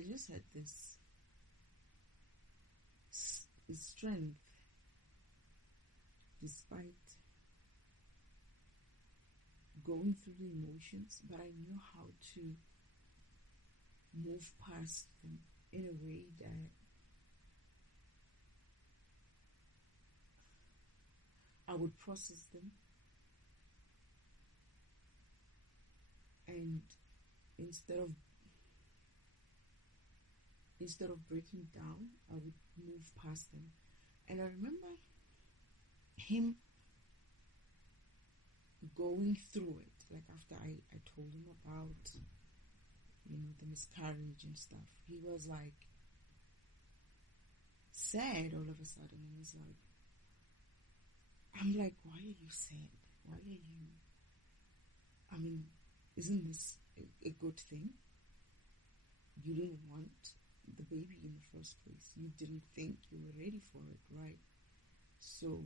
I just had this strength despite going through the emotions, but I knew how to move past them in a way that I would process them, and instead of breaking down, I would move past them. And I remember him going through it, like after I told him about, the miscarriage and stuff. He was like sad all of a sudden, and he's like, I'm like, why are you sad? Why are you, isn't this a good thing? You didn't want the baby in the first place. You didn't think you were ready for it, right? So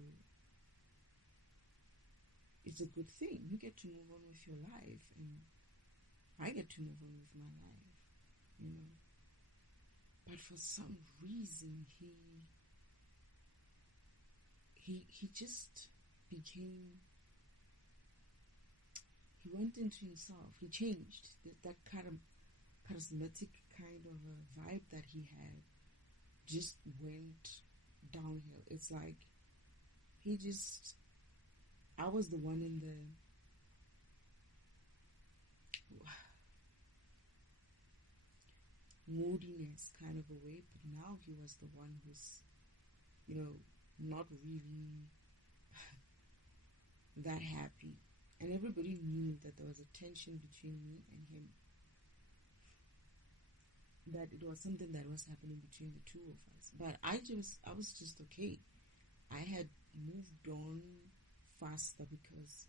it's a good thing. You get to move on with your life, and I get to move on with my life, But for some reason, he just became, he went into himself. He changed. That kind of charismatic kind of a vibe that he had just went downhill. It's like I was the one in the moodiness kind of a way, but now he was the one who's, not really that happy. And everybody knew that there was a tension between me and him, that it was something that was happening between the two of us. But I was just okay. I had moved on faster because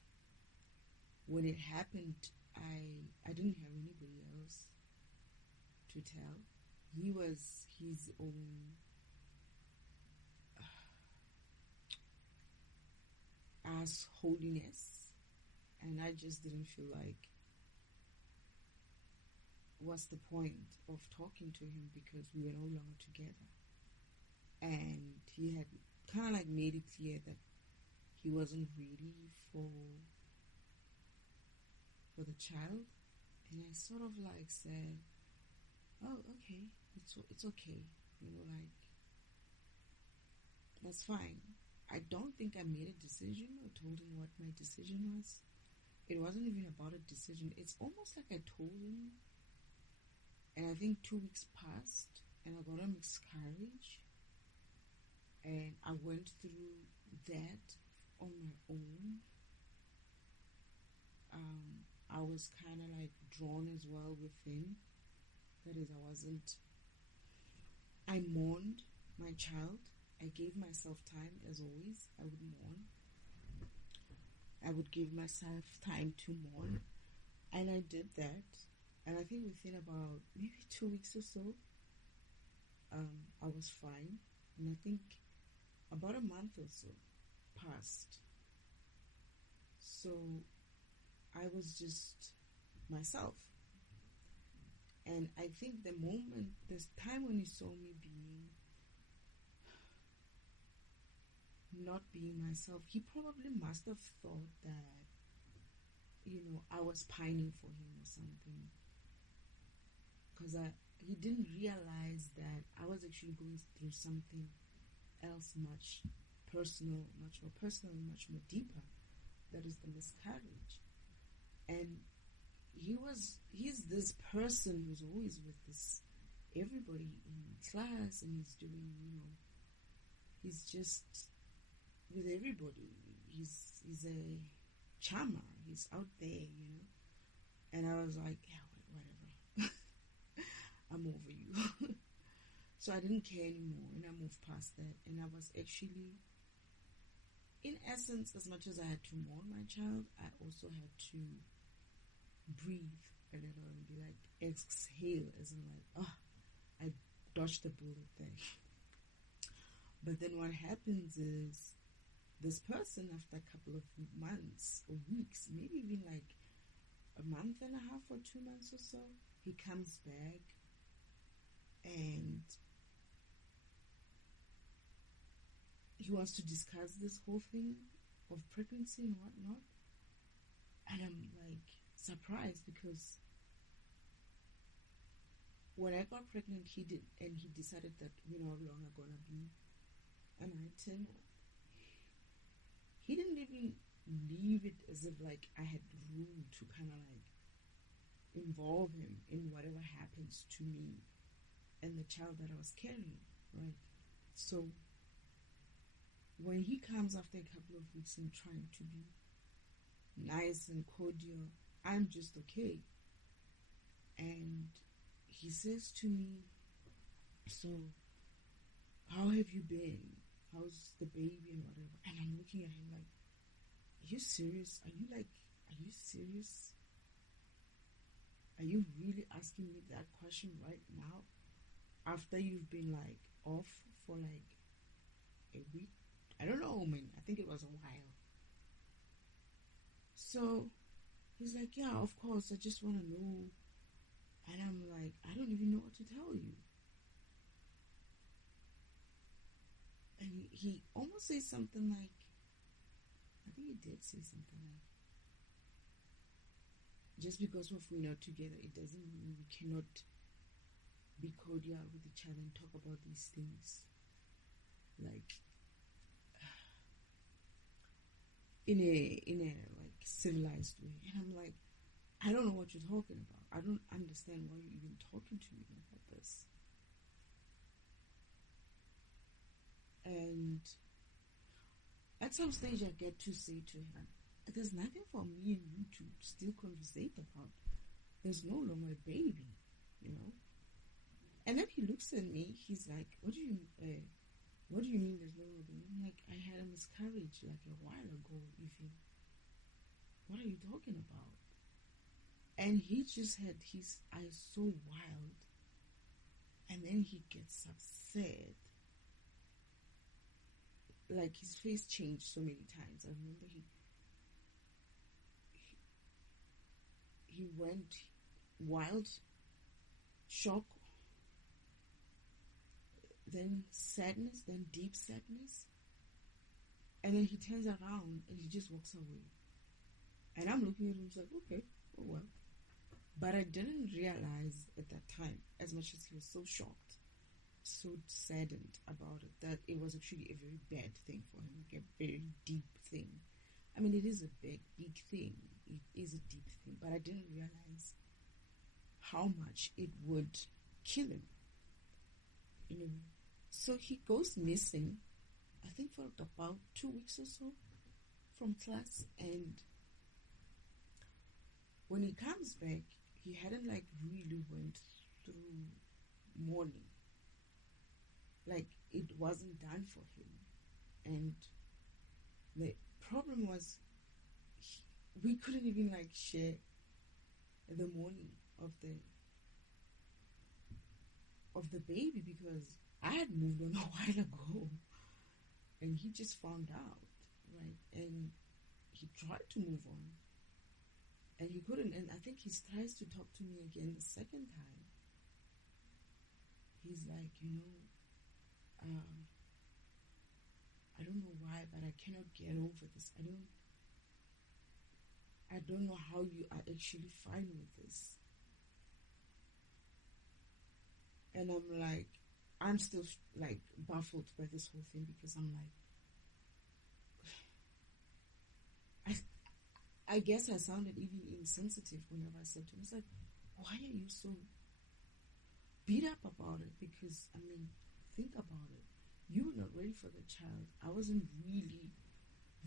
when it happened, I didn't have anybody else to tell. He was his own as holiness, and I just didn't feel like, what's the point of talking to him, because we were no longer together. And he had kind of like made it clear that he wasn't ready for the child. And I sort of like said, oh, okay, it's okay, that's fine. I don't think I made a decision or told him what my decision was. It wasn't even about a decision. It's almost like I told him, and I think 2 weeks passed, and I got a miscarriage, and I went through that on my own. I was kind of like drawn as well with him. That is, I mourned my child. I gave myself time, as always. I would mourn. I would give myself time to mourn. And I did that. And I think within about maybe 2 weeks or so, I was fine. And I think about a month or so passed. So I was just myself. And I think this time when he saw me not being myself, he probably must have thought that, I was pining for him or something. Because he didn't realize that I was actually going through something else much more personal, much more deeper. That is the miscarriage. And he's this person who's always with everybody in class, and he's doing, he's just with everybody. He's a charmer. He's out there, And I was like, yeah, whatever. I'm over you. So I didn't care anymore, and I moved past that. And I was actually, in essence, as much as I had to mourn my child, I also had to breathe a little and be like, exhale, as in like, I dodged the bullet there. But then what happens is, this person, after a couple of months or weeks, maybe even like a month and a half or 2 months or so, he comes back and he wants to discuss this whole thing of pregnancy and whatnot. And I'm like surprised because when I got pregnant, he decided that we're no longer gonna be an item. He didn't even leave it as if like I had room to kind of like involve him in whatever happens to me and the child that I was carrying, right? So when he comes after a couple of weeks and trying to be nice and cordial, I'm just okay. And he says to me, so how have you been? How's the baby and whatever? And I'm looking at him like, are you serious? Are you serious? Are you really asking me that question right now? After you've been like off for like a week? I don't know, man. I think it was a while. So he's like, yeah, of course. I just want to know. And I'm like, I don't even know what to tell you. And he almost says something like, I think he did say something like, just because we're not together, it doesn't mean we cannot be cordial with each other and talk about these things. Like, in a like civilized way. And I'm like, I don't know what you're talking about. I don't understand why you're even talking to me about this. And at some stage I get to say to him, there's nothing for me and you to still conversate about. There's no longer a baby, you know. And then he looks at me, he's like, what do you mean there's no longer a baby? I'm like, I had a miscarriage like a while ago, Evie. What are you talking about? And he just had his eyes so wild. And then he gets upset. Like his face changed so many times. I remember he went wild, shock, then sadness, then deep sadness. And then he turns around and he just walks away. And I'm looking at him like, okay, oh well. But I didn't realize at that time, as much as he was so shocked, so saddened about it, that it was actually a very bad thing for him, like a very deep thing. I mean, it is a big thing. It is a deep thing. But I didn't realize how much it would kill him. You know. So he goes missing, I think for about 2 weeks or so from class. And when he comes back, he hadn't like really went through mourning. Like it wasn't done for him. And the problem was we couldn't even like share the mourning of the baby because I had moved on a while ago and he just found out, right? And he tried to move on and he couldn't. And I think he tries to talk to me again the second time. He's like, I don't know why, but I cannot get over this. I don't know how you are actually fine with this. And I'm like, I'm still like baffled by this whole thing because I'm like, I guess I sounded even insensitive whenever I said to him, it's like, why are you so beat up about it? Because, I mean, think about it. You were not ready for the child. I wasn't really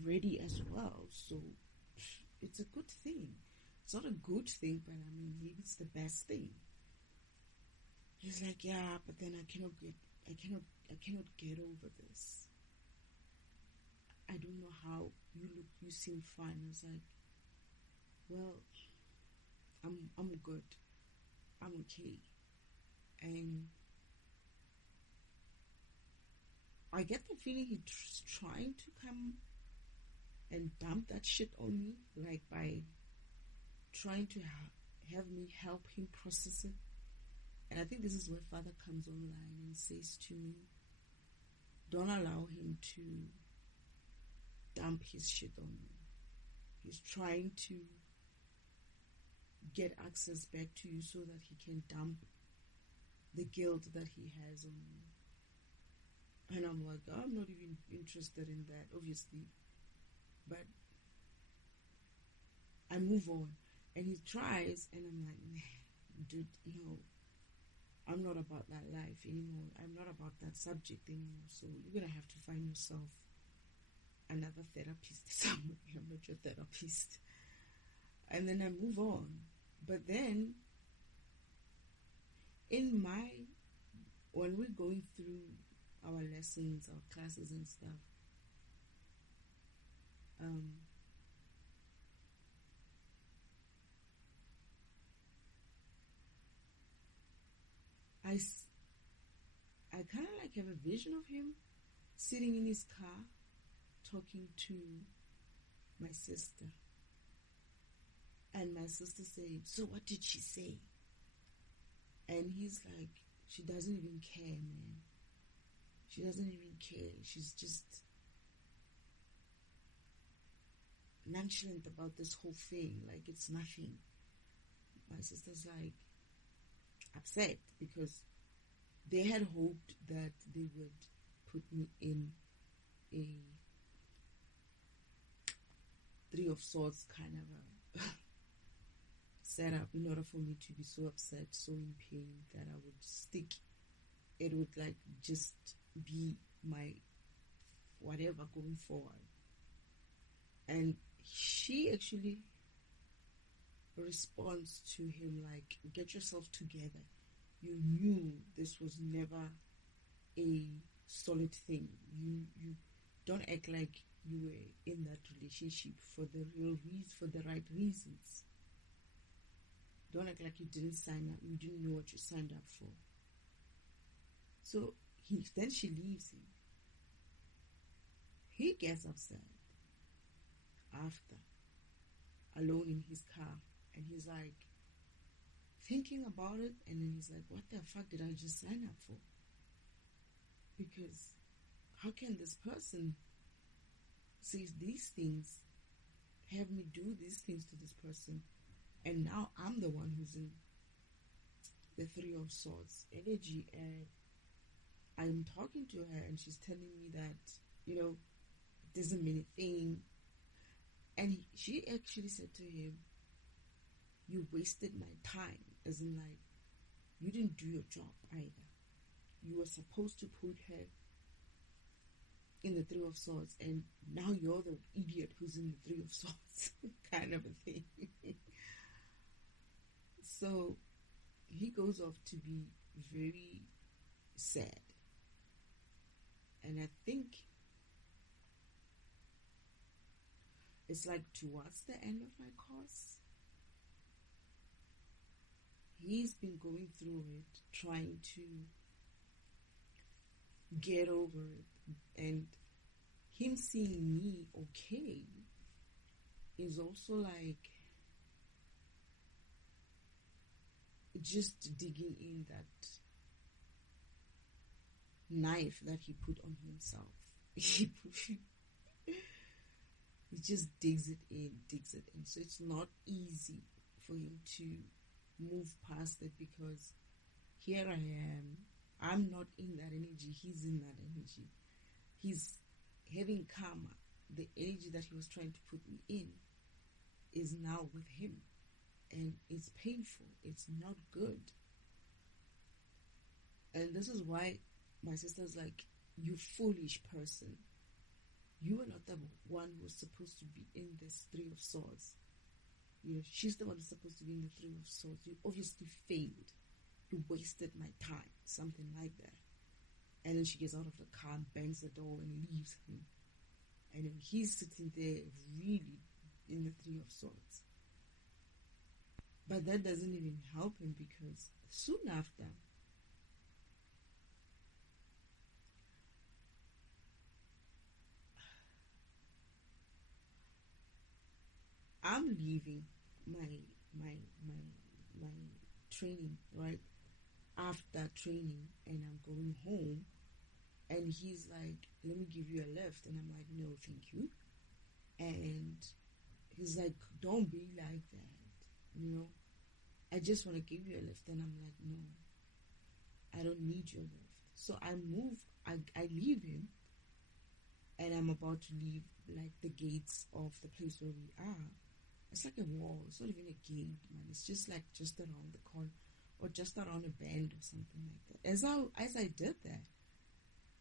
ready as well. So it's a good thing. It's not a good thing, but I mean, maybe it's the best thing. He's like, yeah, but then I cannot get over this. I don't know how you seem fine. I was like, well, I'm good. I'm okay. And I get the feeling he's trying to come and dump that shit on me, like by trying to have me help him process it. And I think this is where Father comes online and says to me, don't allow him to dump his shit on you. He's trying to get access back to you so that he can dump the guilt that he has on you. And I'm like, I'm not even interested in that, obviously. But I move on. And he tries, and I'm like, nah, dude, no. I'm not about that life anymore. I'm not about that subject anymore. So you're going to have to find yourself another therapist somewhere. I'm not your therapist. And then I move on. But then, when we're going through our lessons, our classes and stuff, I kind of like have a vision of him sitting in his car talking to my sister. And my sister said, so what did she say? And he's like, she doesn't even care, man. She doesn't even care. She's just nonchalant about this whole thing. Like it's nothing. My sister's like upset because they had hoped that they would put me in a Three of Swords kind of a setup in order for me to be so upset, so in pain that I would stick. It would like just be my whatever going forward. And she actually responds to him like, get yourself together. You knew this was never a solid thing. You don't act like you were in that relationship for the right reasons. Don't act like you didn't sign up. You didn't know what you signed up for. So then she leaves him. He gets upset after, alone in his car, and he's like thinking about it, and then he's like, what the fuck did I just sign up for? Because how can this person say these things, have me do these things to this person, and now I'm the one who's in the Three of Swords energy, and I'm talking to her and she's telling me that, it doesn't mean a thing. And she actually said to him, you wasted my time, as in like, you didn't do your job either. You were supposed to put her in the Three of Swords, and now you're the idiot who's in the Three of Swords, kind of a thing. So he goes off to be very sad. And I think it's like towards the end of my course, he's been going through it, trying to get over it. And him seeing me okay is also like just digging in that knife that he put on himself. He just digs it in. So it's not easy for him to move past it, because here I am. I'm not in that energy. He's in that energy. He's having karma. The energy that he was trying to put me in is now with him. And it's painful. It's not good. And this is why my sister's like, you foolish person. You are not the one who was supposed to be in this Three of Swords. She's the one who's supposed to be in the Three of Swords. You obviously failed. You wasted my time. Something like that. And then she gets out of the car and bangs the door and leaves him. And then he's sitting there really in the Three of Swords. But that doesn't even help him, because soon after, I'm leaving my training, right? after training and I'm going home, and he's like, let me give you a lift. And I'm like, no, thank you. And he's like, don't be like that. I just want to give you a lift. And I'm like, no, I don't need your lift. So I move, I leave him, and I'm about to leave like the gates of the place where we are. It's like a wall. It's not even a gate, man. It's just like just around the corner or just around a bend or something like that. As I did that,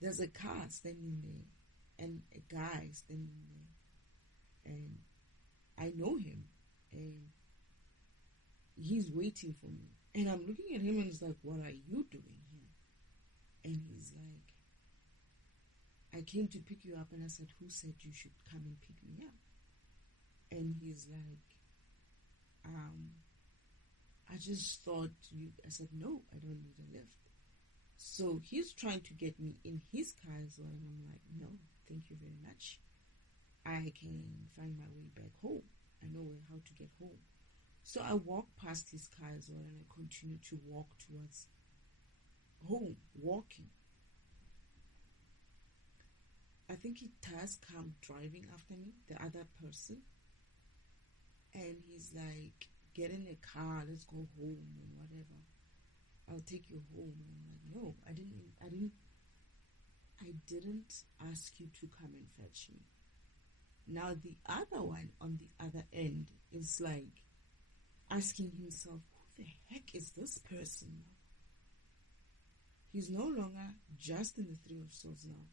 there's a car standing there and a guy standing there, and I know him, and he's waiting for me. And I'm looking at him and he's like, what are you doing here? And he's like, I came to pick you up. And I said, who said you should come and pick me up? And he's like, I just thought you. I said, no, I don't need a lift. So he's trying to get me in his car as well. And I'm like, no, thank you very much. I can find my way back home. I know how to get home. So I walk past his car as well, and I continue to walk towards home, walking. I think he does come driving after me, the other person. And he's like, get in a car, let's go home and whatever. I'll take you home. And I'm like, no, I didn't ask you to come and fetch me. Now the other one on the other end is like asking himself, who the heck is this person now? He's no longer just in the Three of Swords now.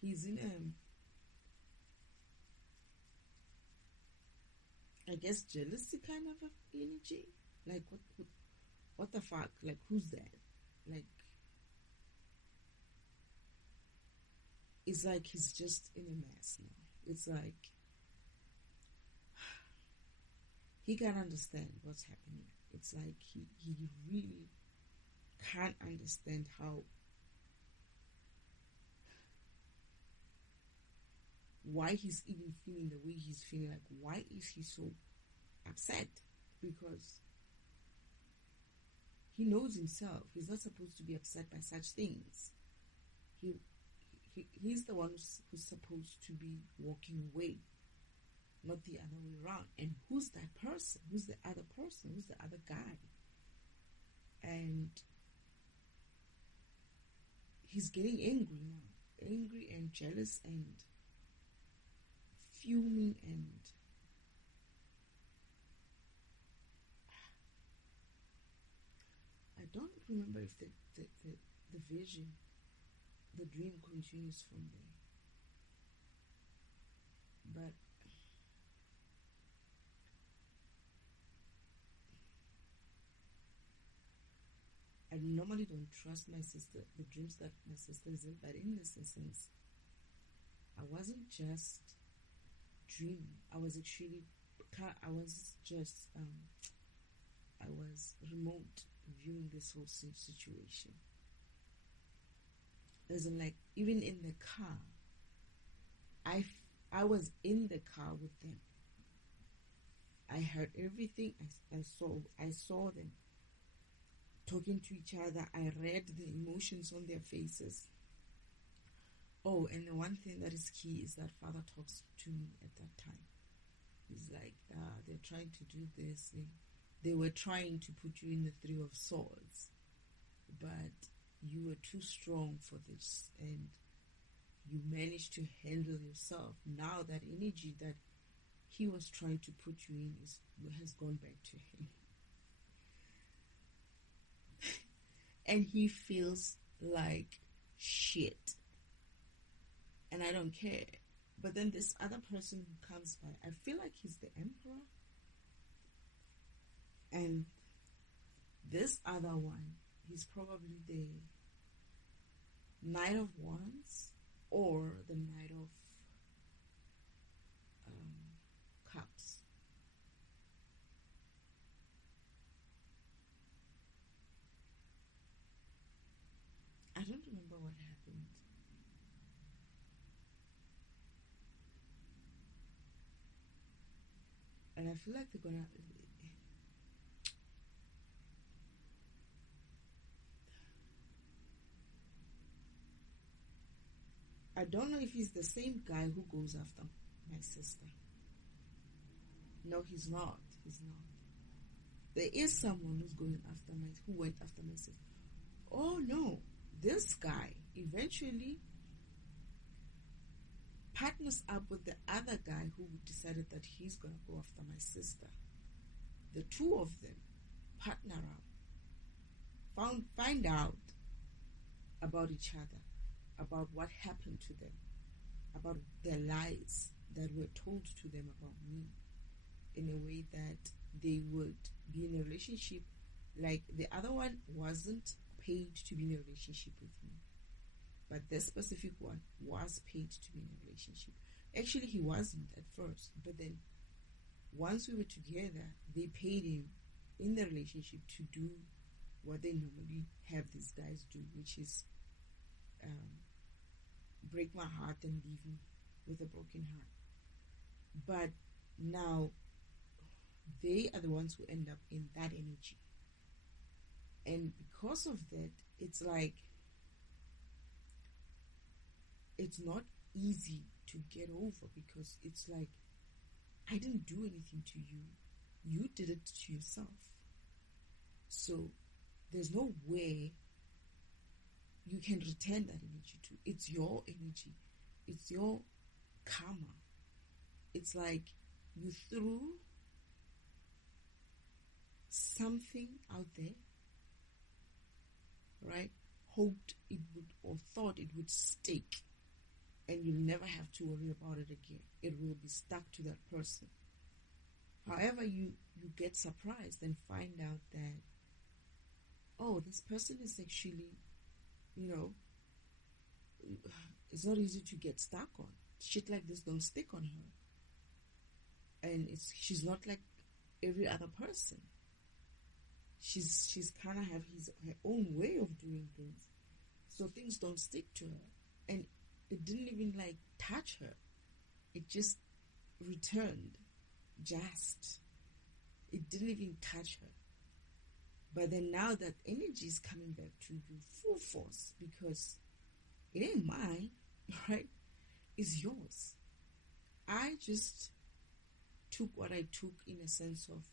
He's in I guess jealousy kind of energy. Like what the fuck? Like, who's that? Like, it's like he's just in a mess now. It's like he can't understand what's happening. It's like he really can't understand why he's even feeling the way he's feeling. Like, why is he so upset? Because he knows himself. He's not supposed to be upset by such things. He's the one who's supposed to be walking away, not the other way around. And who's that person? Who's the other person? Who's the other guy? And he's getting angry now. Angry and jealous and fuming, and I don't remember if the vision, the dream continues from there. But I normally don't trust my sister, the dreams that my sister is in, but in this instance, I wasn't just dreaming. I was remote viewing this whole situation. As in, like, even in the car, I was in the car with them. I heard everything. I saw them talking to each other. I read the emotions on their faces. Oh, and the one thing that is key is that Father talks to me at that time. He's like, they're trying to do this. They were trying to put you in the Three of Swords, but you were too strong for this, and you managed to handle yourself. Now that energy that he was trying to put you in has gone back to him. And he feels like shit. And I don't care. But then this other person who comes by, I feel like he's the emperor. And this other one, he's probably the Knight of Wands or the Knight of Cups. I don't remember what happened. And I feel like they're gonna... I don't know if he's the same guy who goes after my sister. No, he's not. He's not. There is someone who went after my sister. Oh no, this guy eventually partners up with the other guy who decided that he's gonna go after my sister. The two of them partner up, find out about each other, about what happened to them, about their lies that were told to them about me, in a way that they would be in a relationship. Like the other one wasn't paid to be in a relationship with me, but this specific one was paid to be in a relationship. Actually, he wasn't at first, but then once we were together, they paid him in the relationship to do what they normally have these guys do, which is break my heart and leave me with a broken heart. But now they are the ones who end up in that energy. And because of that, it's like it's not easy to get over, because it's like, I didn't do anything to you. You did it to yourself. So there's no way you can return that energy to. It's your energy. It's your karma. It's like you threw something out there, right? Hoped it would, or thought it would stick, and you'll never have to worry about it again. It will be stuck to that person. However, you get surprised and find out that, oh, this person is actually, it's not easy to get stuck on. Shit like this don't stick on her. And she's not like every other person. She's kind of have her own way of doing things. So things don't stick to her. And it didn't even like touch her. It just returned. It didn't even touch her. But then now that energy is coming back to you full force, because it ain't mine, right? It's yours. I just took what I took in a sense of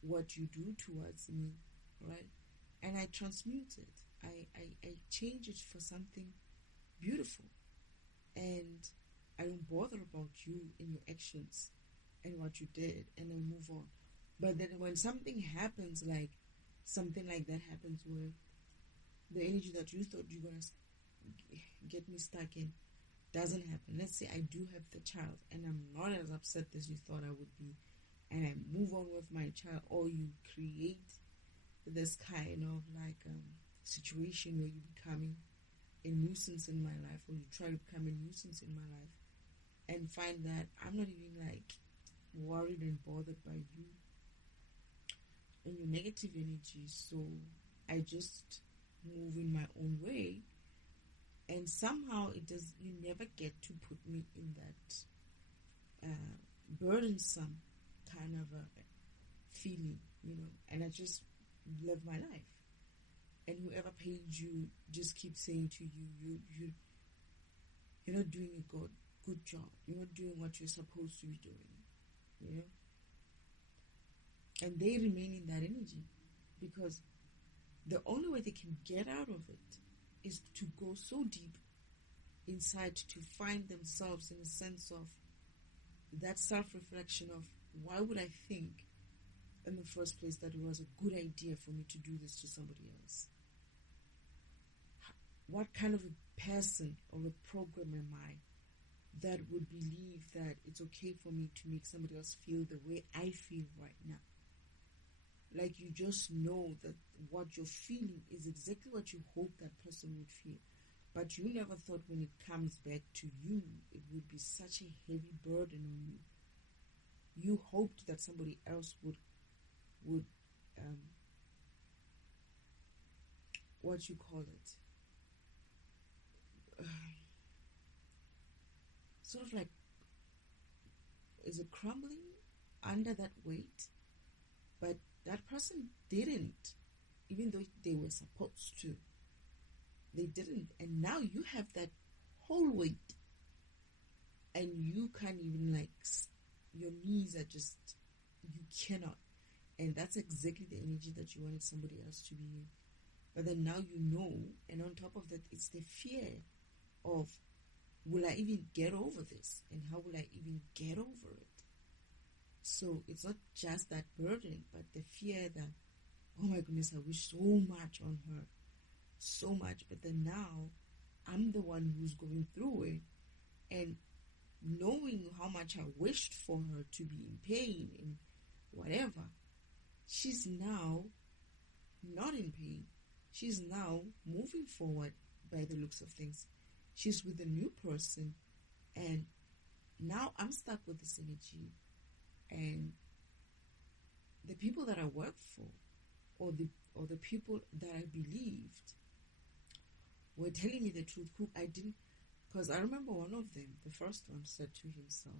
what you do towards me, right? And I transmute it. I change it for something beautiful. And I don't bother about you and your actions and what you did, and I move on. But then when something happens, like something like that happens, where the energy that you thought you were going to get me stuck in doesn't happen. Let's say I do have the child and I'm not as upset as you thought I would be, and I move on with my child, or you create this kind of like situation where you're becoming a nuisance in my life, or you try to become a nuisance in my life, and find that I'm not even like worried and bothered by you and your negative energy. So I just move in my own way, and somehow you never get to put me in that burdensome kind of a feeling, and I just live my life. And whoever paid you just keeps saying to you, you're not doing a good job. You're not doing what you're supposed to be doing, And they remain in that energy, because the only way they can get out of it is to go so deep inside to find themselves in a sense of that self-reflection of, why would I think in the first place that it was a good idea for me to do this to somebody else? What kind of a person or a program am I that would believe that it's okay for me to make somebody else feel the way I feel right now? Like, you just know that what you're feeling is exactly what you hope that person would feel. But you never thought when it comes back to you, it would be such a heavy burden on you. You hoped that somebody else would what you call it, sort of like, is it crumbling under that weight? But that person didn't, even though they were supposed to. They didn't. And now you have that whole weight, and you can't even, like, your knees are just, you cannot. And that's exactly the energy that you wanted somebody else to be in. But then now you know, and on top of that, it's the fear of, will I even get over this? And how will I even get over it? So it's not just that burden, but the fear that, oh my goodness, I wish so much on her. So much. But then now, I'm the one who's going through it. And knowing how much I wished for her to be in pain and whatever, she's now not in pain. She's now moving forward by the looks of things. She's with a new person, and now I'm stuck with this energy. And the people that I worked for, or the people that I believed, were telling me the truth. Who I didn't, because I remember one of them, the first one, said to himself,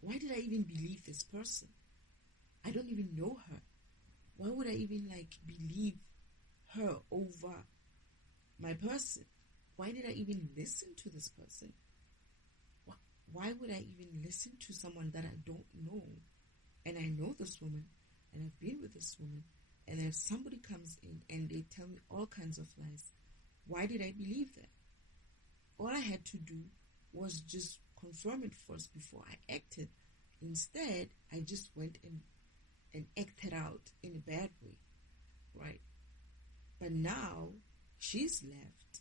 why did I even believe this person? I don't even know her. Why would I even, like, believe her over my person? Why did I even listen to this person? Why would I even listen to someone that I don't know? And I know this woman, and I've been with this woman, and then somebody comes in and they tell me all kinds of lies. Why did I believe that? All I had to do was just confirm it first before I acted. Instead, I just went and acted out in a bad way, right? But now she's left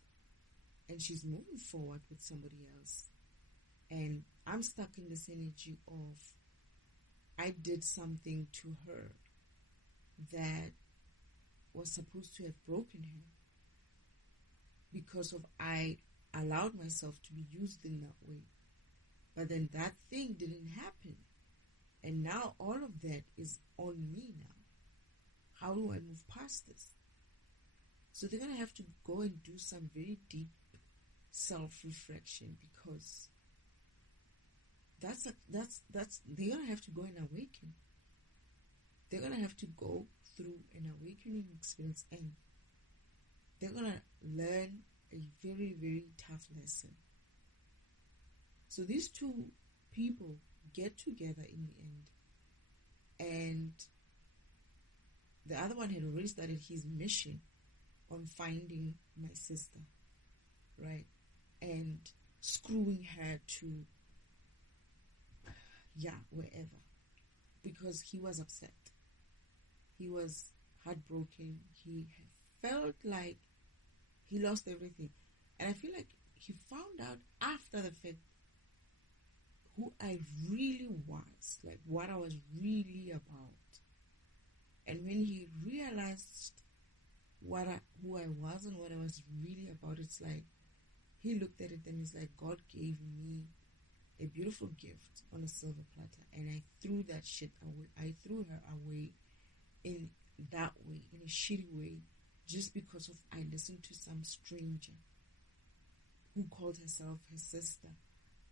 and she's moving forward with somebody else, and I'm stuck in this energy of, I did something to her that was supposed to have broken her because of I allowed myself to be used in that way. But then that thing didn't happen. And now all of that is on me now. How do I move past this? So they're going to have to go and do some very deep self-reflection, because they're going to have to go and awaken. They're going to have to go through an awakening experience, and they're going to learn a very, very tough lesson. So these two people get together in the end, and the other one had already started his mission on finding my sister, right, and screwing her to wherever, because he was upset, he was heartbroken, he felt like he lost everything. And I feel like he found out after the fact who I really was, like what I was really about. And when he realized who I was and what I was really about, it's like he looked at it and he's like, God gave me a beautiful gift on a silver platter, and I threw that shit away. I threw her away in that way, in a shitty way, just because of I listened to some stranger who called herself his sister.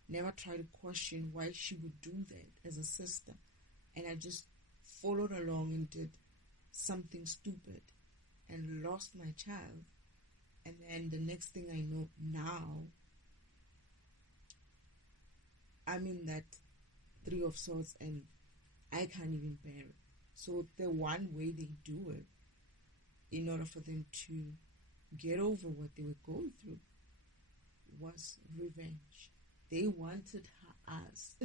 Never tried to question why she would do that as a sister. And I just followed along and did something stupid and lost my child. And then the next thing I know, now I'm in that Three of Swords and I can't even bear it. So the one way they do it, in order for them to get over what they were going through, was revenge. They wanted her ass.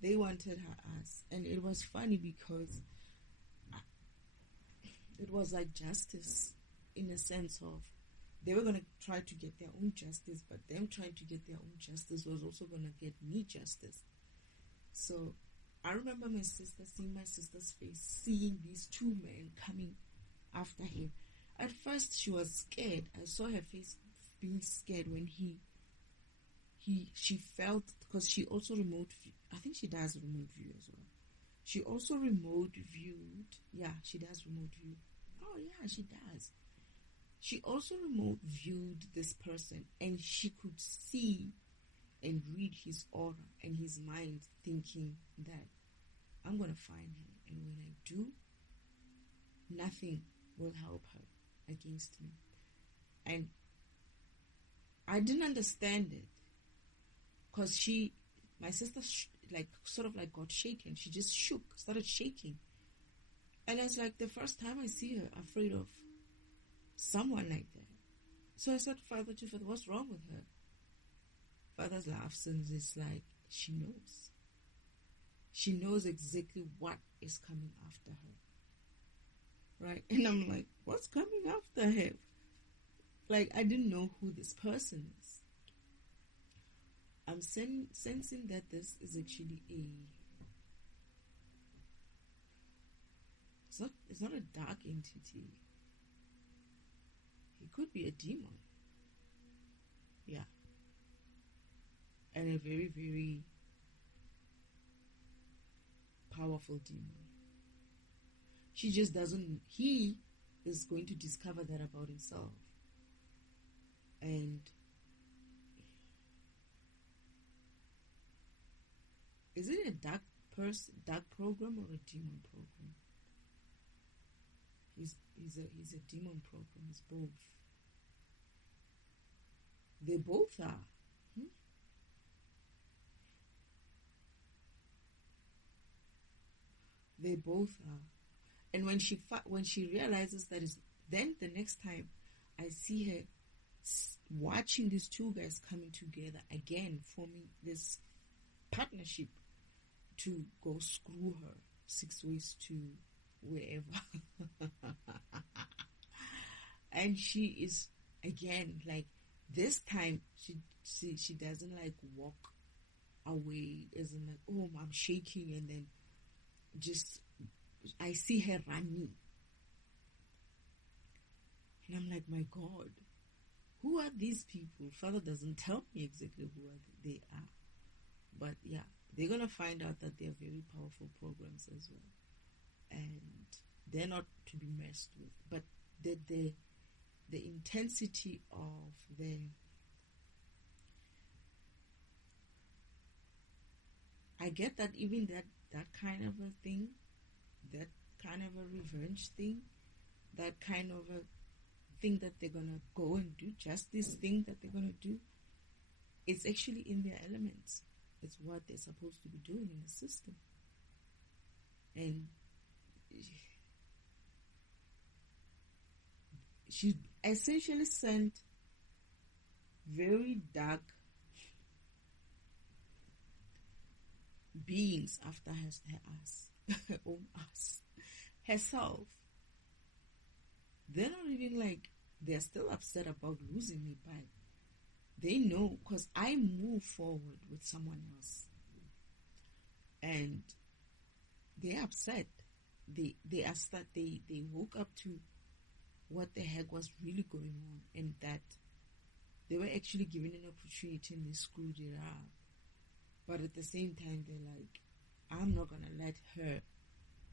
They wanted her ass. And it was funny because it was like justice, in a sense of they were going to try to get their own justice, but them trying to get their own justice was also going to get me justice. So I remember my sister, seeing my sister's face, seeing these two men coming after him. At first she was scared. I saw her face being scared when she felt, because she also I think she does remote view as well. She also remote viewed. Yeah, she does remote view. Oh yeah, she does. She also remote viewed this person, and she could see and read his aura and his mind, thinking that I'm going to find him, and when I do, nothing will help her against me. And I didn't understand it because my sister, like sort of like got shaken. She just started shaking. And it's like the first time I see her afraid of someone like that. So I said, Father, what's wrong with her? Father's laughs and it's like, she knows. She knows exactly what is coming after her. Right? And I'm like, what's coming after her? Like, I didn't know who this person is. I'm sensing that this is actually it's not a dark entity. It could be a demon. Yeah. And a very, very powerful demon. She just doesn't, he is going to discover that about himself. And is it a dark program or a demon program? He's a demon program. He's both. They both are. They both are. And when she realizes that is, then the next time I see her watching these two guys coming together again, forming this partnership to go screw her 6 ways to wherever. And she is again like, this time she doesn't like walk away, isn't like, oh, I'm shaking, and then just I see her running, and I'm like, my God, who are these people? Father doesn't tell me exactly who they are, but yeah, they're gonna find out that they're very powerful programs as well, and they're not to be messed with. But the intensity of I get that even that kind of a thing, that kind of a revenge thing, that kind of a thing that they're gonna go and do, just this thing that they're gonna do, it's actually in their elements. It's what they're supposed to be doing in the system. And she essentially sent very dark beings after her own ass, herself. They're not even like, they're still upset about losing me, but they know, because I move forward with someone else, and they're upset. They woke up to what the heck was really going on, and that they were actually given an opportunity and they screwed it up. But at the same time, they're like, I'm not gonna let her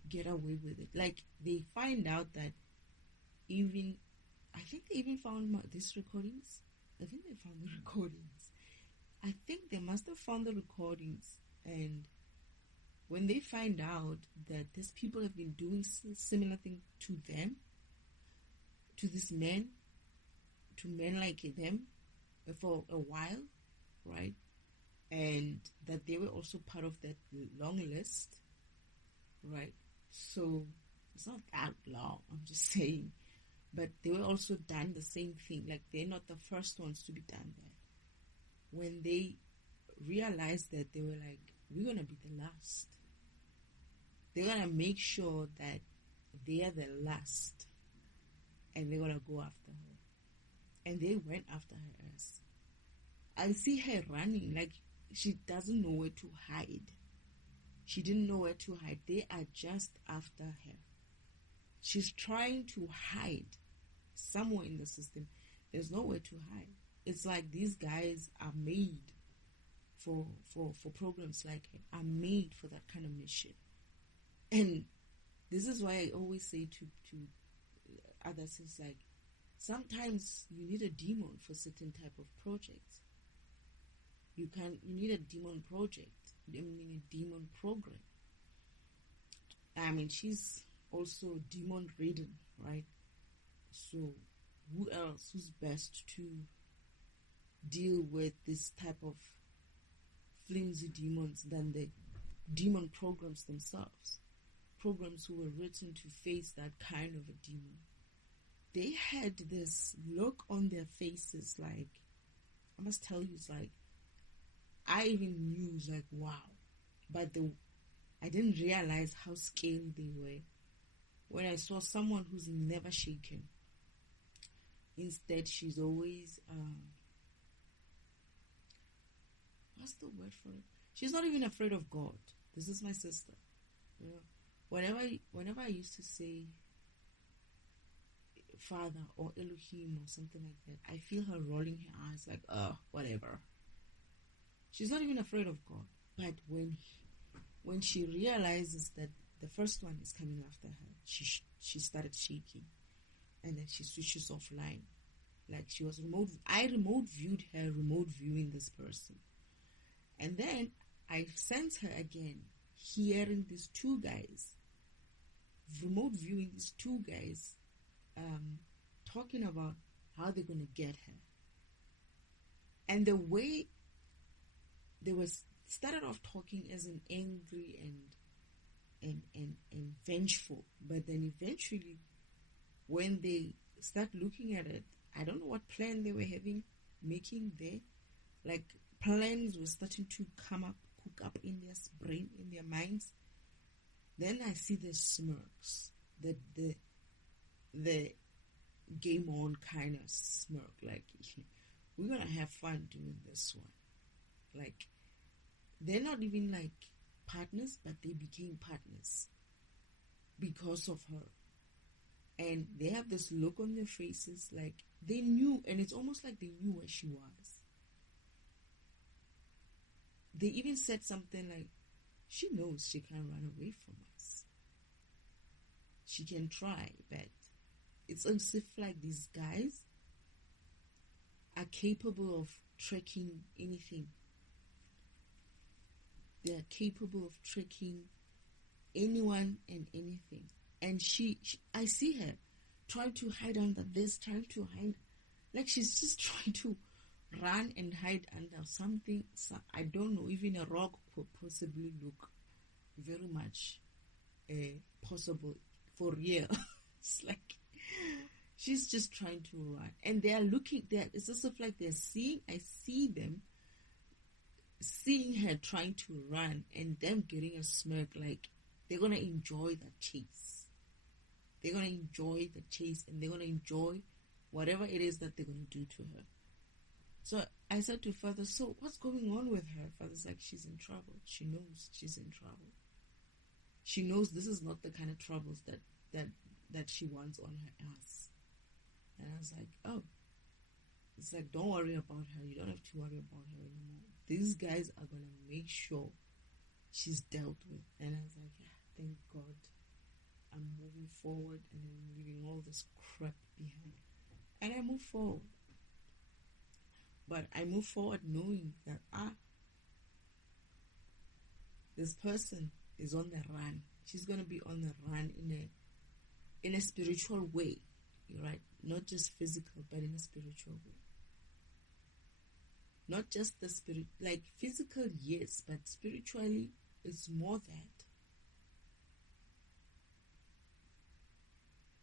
get away with it. Like, they find out that I think they even found these recordings. I think they found the recordings. I think they must have found the recordings, and when they find out that these people have been doing similar thing to them, to this men, to men like them, for a while, right? And that they were also part of that long list, right? So it's not that long, I'm just saying. But they were also done the same thing. Like, they're not the first ones to be done that. When they realized that, they were like, we're going to be the last. They're going to make sure that they are the last. And they're going to go after her. And they went after her ass. I see her running like she doesn't know where to hide. She didn't know where to hide. They are just after her. She's trying to hide somewhere in the system. There's nowhere to hide. It's like these guys are made for programs like it, are made for that kind of mission. And this is why I always say to others, it's like, sometimes you need a demon for certain type of projects. You need a demon project. I mean, a demon program. I mean, she's also demon ridden, right? So who else who's best to deal with this type of flimsy demons than the demon programs themselves. Programs who were written to face that kind of a demon. They had this look on their faces like, I must tell you, it's like, I even knew, it's like, wow. But I didn't realize how scary they were when I saw someone who's never shaken. Instead, she's always, what's the word for it? She's not even afraid of God. This is my sister. You know, whenever I used to say Father or Elohim or something like that, I feel her rolling her eyes like, whatever. She's not even afraid of God. But when she realizes that the first one is coming after her, she started shaking. And then she switches off line. Like she was I remote viewed her remote viewing this person. And then I sense her again, hearing these two guys, remote viewing these two guys, talking about how they're going to get her. And the way they started off talking as an angry and vengeful, but then eventually when they start looking at it, I don't know what plan they were making there. Like plans were starting to cook up in their brain, in their minds. Then I see the smirks, the game on kind of smirk, like we're gonna have fun doing this one. Like they're not even like partners, but they became partners because of her. And they have this look on their faces like they knew, and it's almost like they knew where she was. They even said something like, she knows she can't run away from us. She can try, but it's as if like these guys are capable of tracking anything. They are capable of tracking anyone and anything. And I see her trying to hide under this, trying to hide, like she's just trying to run and hide under something. I don't know, even a rock could possibly look very much possible for real. It's like she's just trying to run, and they are looking. It's as if like they're seeing. I see them seeing her trying to run, and them getting a smirk, like they're gonna enjoy that chase. They're going to enjoy the chase, and they're going to enjoy whatever it is that they're going to do to her. So I said to Father, so what's going on with her? Father's like, she's in trouble. She knows she's in trouble. She knows this is not the kind of troubles that she wants on her ass. And I was like, oh. It's like, don't worry about her. You don't have to worry about her anymore. These guys are going to make sure she's dealt with. And I was like, yeah, thank God. I'm moving forward and I'm leaving all this crap behind. And I move forward. But I move forward knowing that, this person is on the run. She's going to be on the run in a spiritual way, right? Not just physical, but in a spiritual way. Not just the spirit, like physical, yes, but spiritually, it's more that.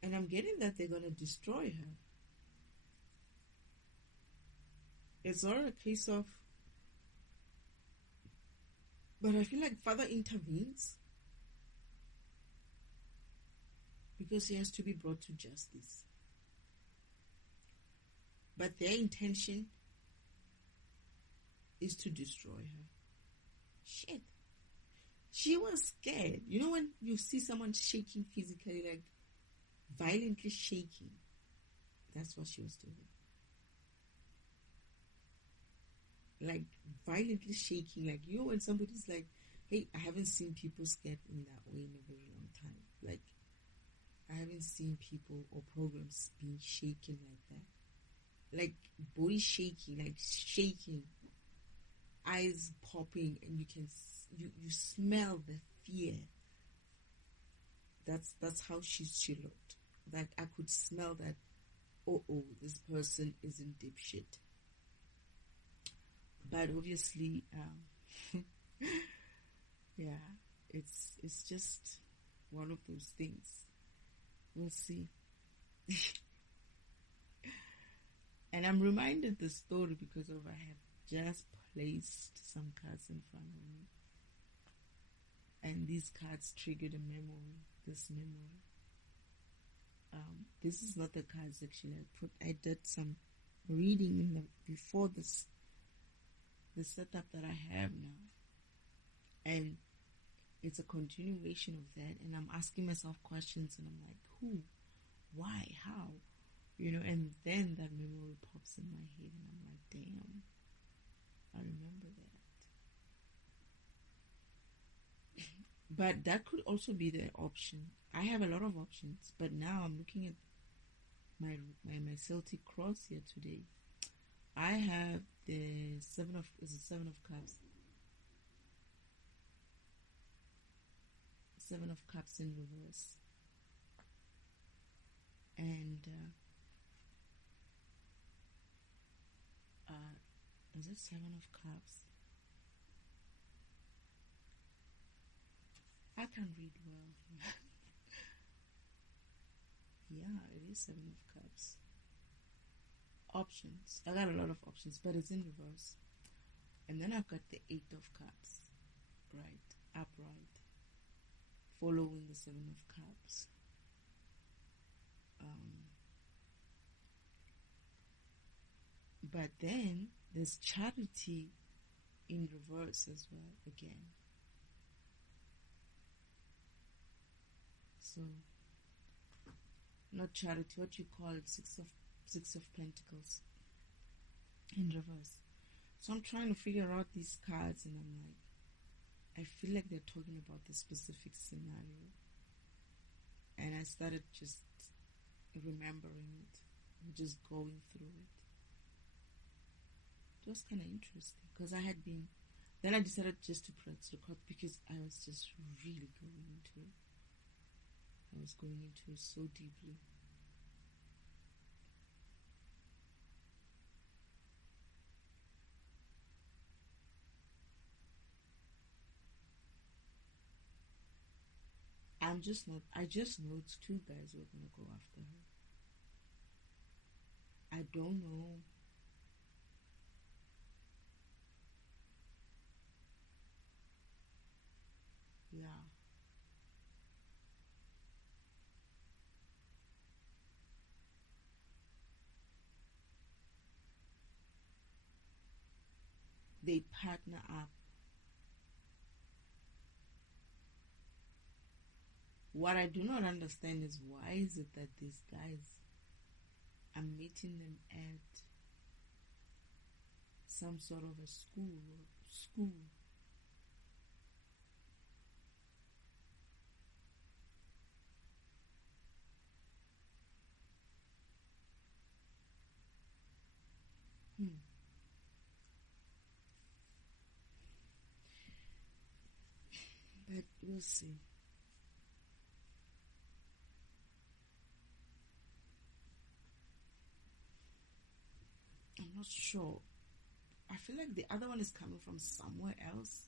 And I'm getting that they're going to destroy her. It's not a case of... But I feel like Father intervenes because he has to be brought to justice. But their intention is to destroy her. Shit. She was scared. You know when you see someone shaking physically, like violently shaking? That's what she was doing. Like violently shaking. Like, you know when somebody's like, hey, I haven't seen people scared in that way in a very long time. Like, I haven't seen people or programs being shaken like that. Like body shaking, like shaking, eyes popping, and you smell the fear. That's how she looked. Like I could smell that oh, this person is in deep shit. But obviously, yeah, it's just one of those things. We'll see. And I'm reminded the story because of I have just placed some cards in front of me. And these cards triggered a memory, this memory. This is not the cards actually. I did some reading before this, the setup that I have now. And it's a continuation of that. And I'm asking myself questions and I'm like, who? Why? How? And then that memory pops in my head and I'm like, damn, I remember that. But that could also be the option. I have a lot of options, but now I'm looking at my Celtic cross here today. I have the Seven of Cups. Seven of Cups in reverse. And is it Seven of Cups? I can't read well. Yeah, it is Seven of Cups. Options. I got a lot of options, but it's in reverse. And then I've got the Eight of Cups, right, upright, following the Seven of Cups. But then there's Charity in reverse as well again. So not Charity, what you call it, Six of Pentacles in reverse. So I'm trying to figure out these cards and I'm like, I feel like they're talking about this specific scenario. And I started just remembering it and just going through it. It was kind of interesting because then I decided just to press record because I was just really going into it. I was going into it so deeply. I just know it's two guys who are going to go after her. I don't know. Yeah. They partner up. What I do not understand is why is it that these guys, I'm meeting them at some sort of a school. But we'll see. I'm not sure. I feel like the other one is coming from somewhere else.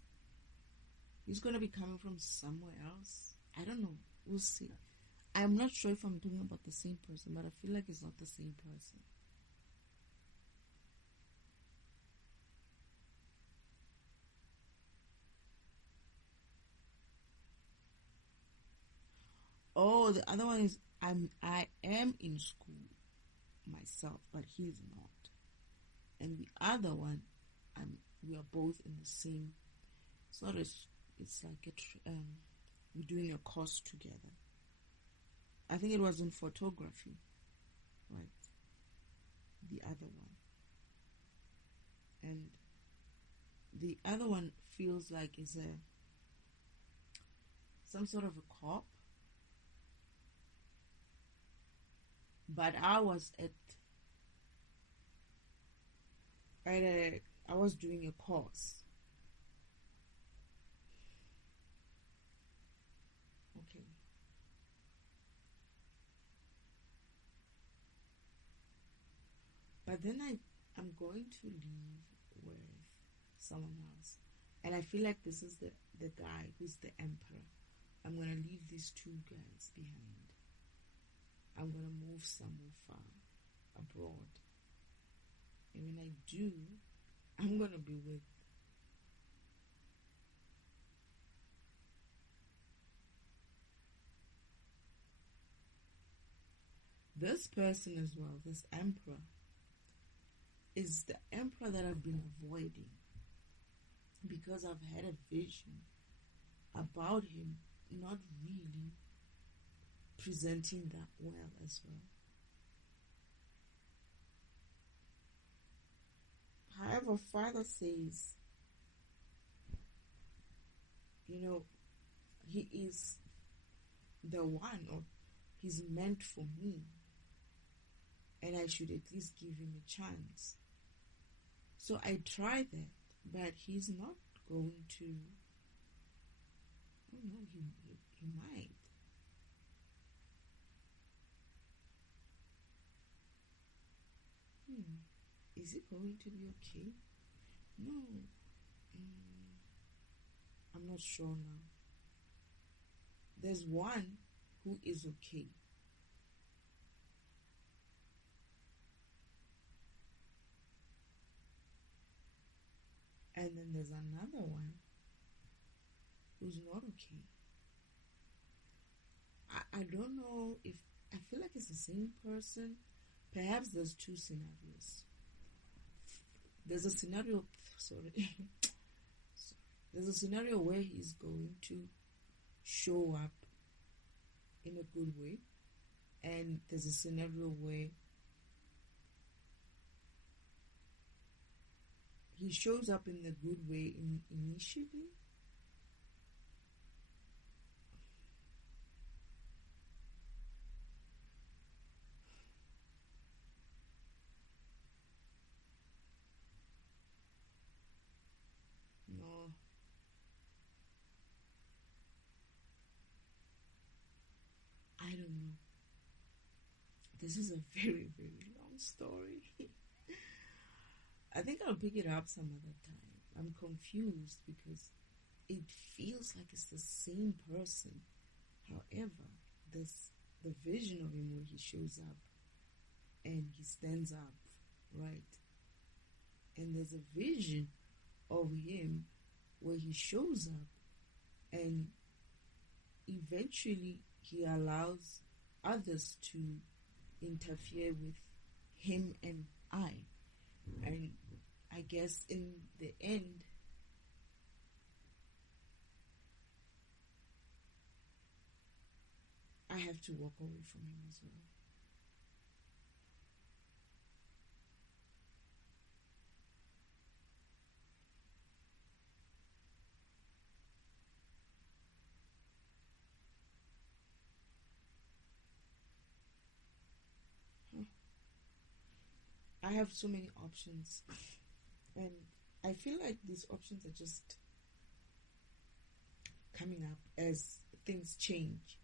He's going to be coming from somewhere else. I don't know. We'll see. I'm not sure if I'm talking about the same person, but I feel like it's not the same person. Oh, the other one is I am in school myself, but he's not. And the other one, we are both in the same. It's not it's like we're doing a course together. I think it was in photography, right? The other one, and the other one feels like is some sort of a cop. But I was I was doing a course. Okay. But then I'm going to leave with someone else. And I feel like this is the guy who's the emperor. I'm going to leave these two guys behind. I'm going to move somewhere far abroad. And when I do, I'm going to be with this person as well, this emperor, is the emperor that I've been avoiding because I've had a vision about him not really presenting that well as well. However, Father says, he is the one, or he's meant for me, and I should at least give him a chance. So I try that, but he's not going to. I don't know, he might. Is it going to be okay? No. I'm not sure now. There's one who is okay. And then there's another one who's not okay. I don't know if, I feel like it's the same person. Perhaps there's two scenarios. There's a scenario, there's a scenario where he's going to show up in a good way, and there's a scenario where he shows up in the good way initially. No. I don't know. This is a very, very long story. I think I'll pick it up some other time. I'm confused because it feels like it's the same person. However, the vision of him where he shows up and he stands up, right? And there's a vision of him where he shows up and eventually he allows others to interfere with him and I. And I guess in the end, I have to walk away from him as well. I have so many options, and I feel like these options are just coming up as things change.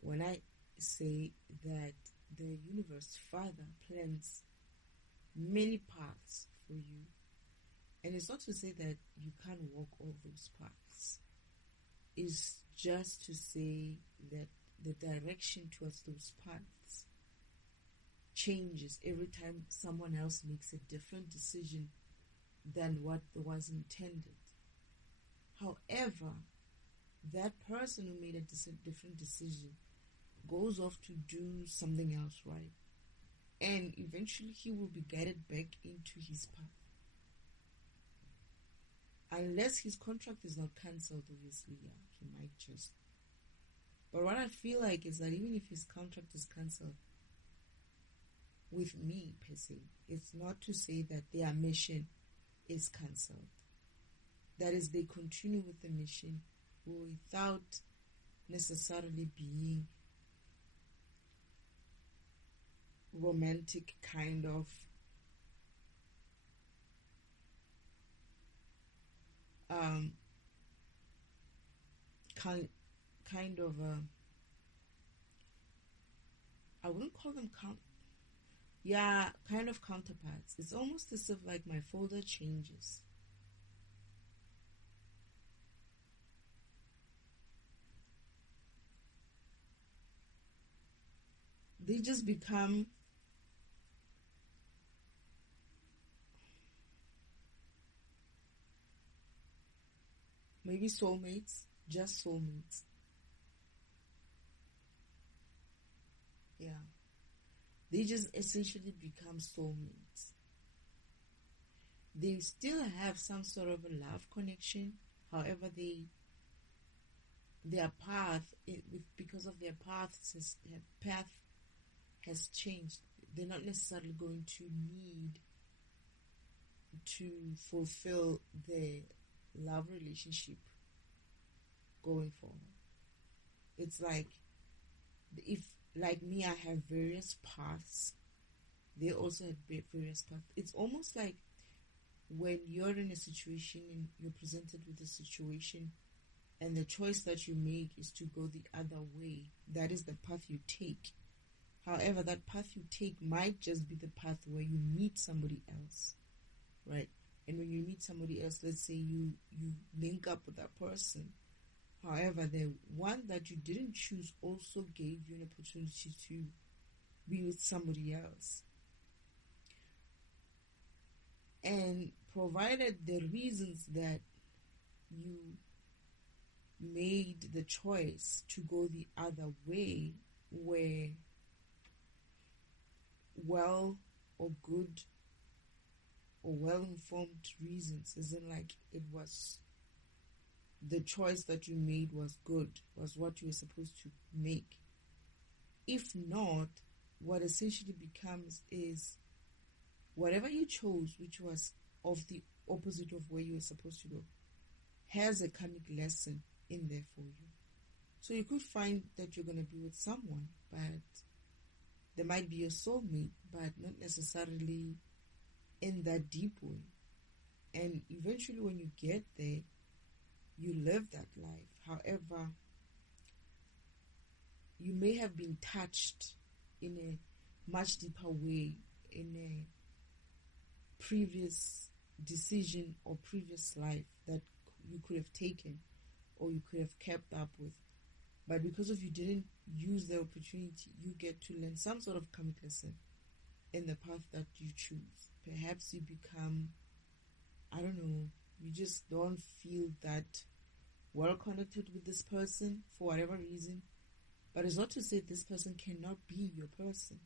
When I say that the universe Father plans many paths for you, and it's not to say that you can't walk all those paths. It's just to say that the direction towards those paths changes every time someone else makes a different decision than what was intended. However, that person who made a different decision goes off to do something else, right? And eventually he will be guided back into his path. Unless his contract is not cancelled, obviously, yeah, he might just. But what I feel like is that even if his contract is cancelled, with me per se, it's not to say that their mission is cancelled. That is, they continue with the mission without necessarily being romantic kind of kind of I wouldn't call them Yeah, kind of counterparts. It's almost as if like my folder changes. They just become maybe soulmates, just soulmates. Yeah. They just essentially become soulmates. They still have some sort of a love connection. However, their path, because of their path has changed. They're not necessarily going to need to fulfill their love relationship going forward. It's like, if like me, I have various paths. They also have various paths. It's almost like when you're in a situation and you're presented with a situation, and the choice that you make is to go the other way. That is the path you take. However, that path you take might just be the path where you meet somebody else, right? And when you meet somebody else, let's say you link up with that person. However, the one that you didn't choose also gave you an opportunity to be with somebody else. And provided the reasons that you made the choice to go the other way were well or good or well-informed reasons, as in like it was the choice that you made was good, was what you were supposed to make. If not, what essentially becomes is whatever you chose, which was of the opposite of where you were supposed to go, has a karmic lesson in there for you. So you could find that you're going to be with someone, but they might be your soulmate, but not necessarily in that deep way. And eventually when you get there, you live that life. However, you may have been touched in a much deeper way in a previous decision or previous life that you could have taken or you could have kept up with. But because of you didn't use the opportunity, you get to learn some sort of karmic lesson in the path that you choose. Perhaps you become, I don't know, you just don't feel that well connected with this person for whatever reason. But it's not to say this person cannot be your person.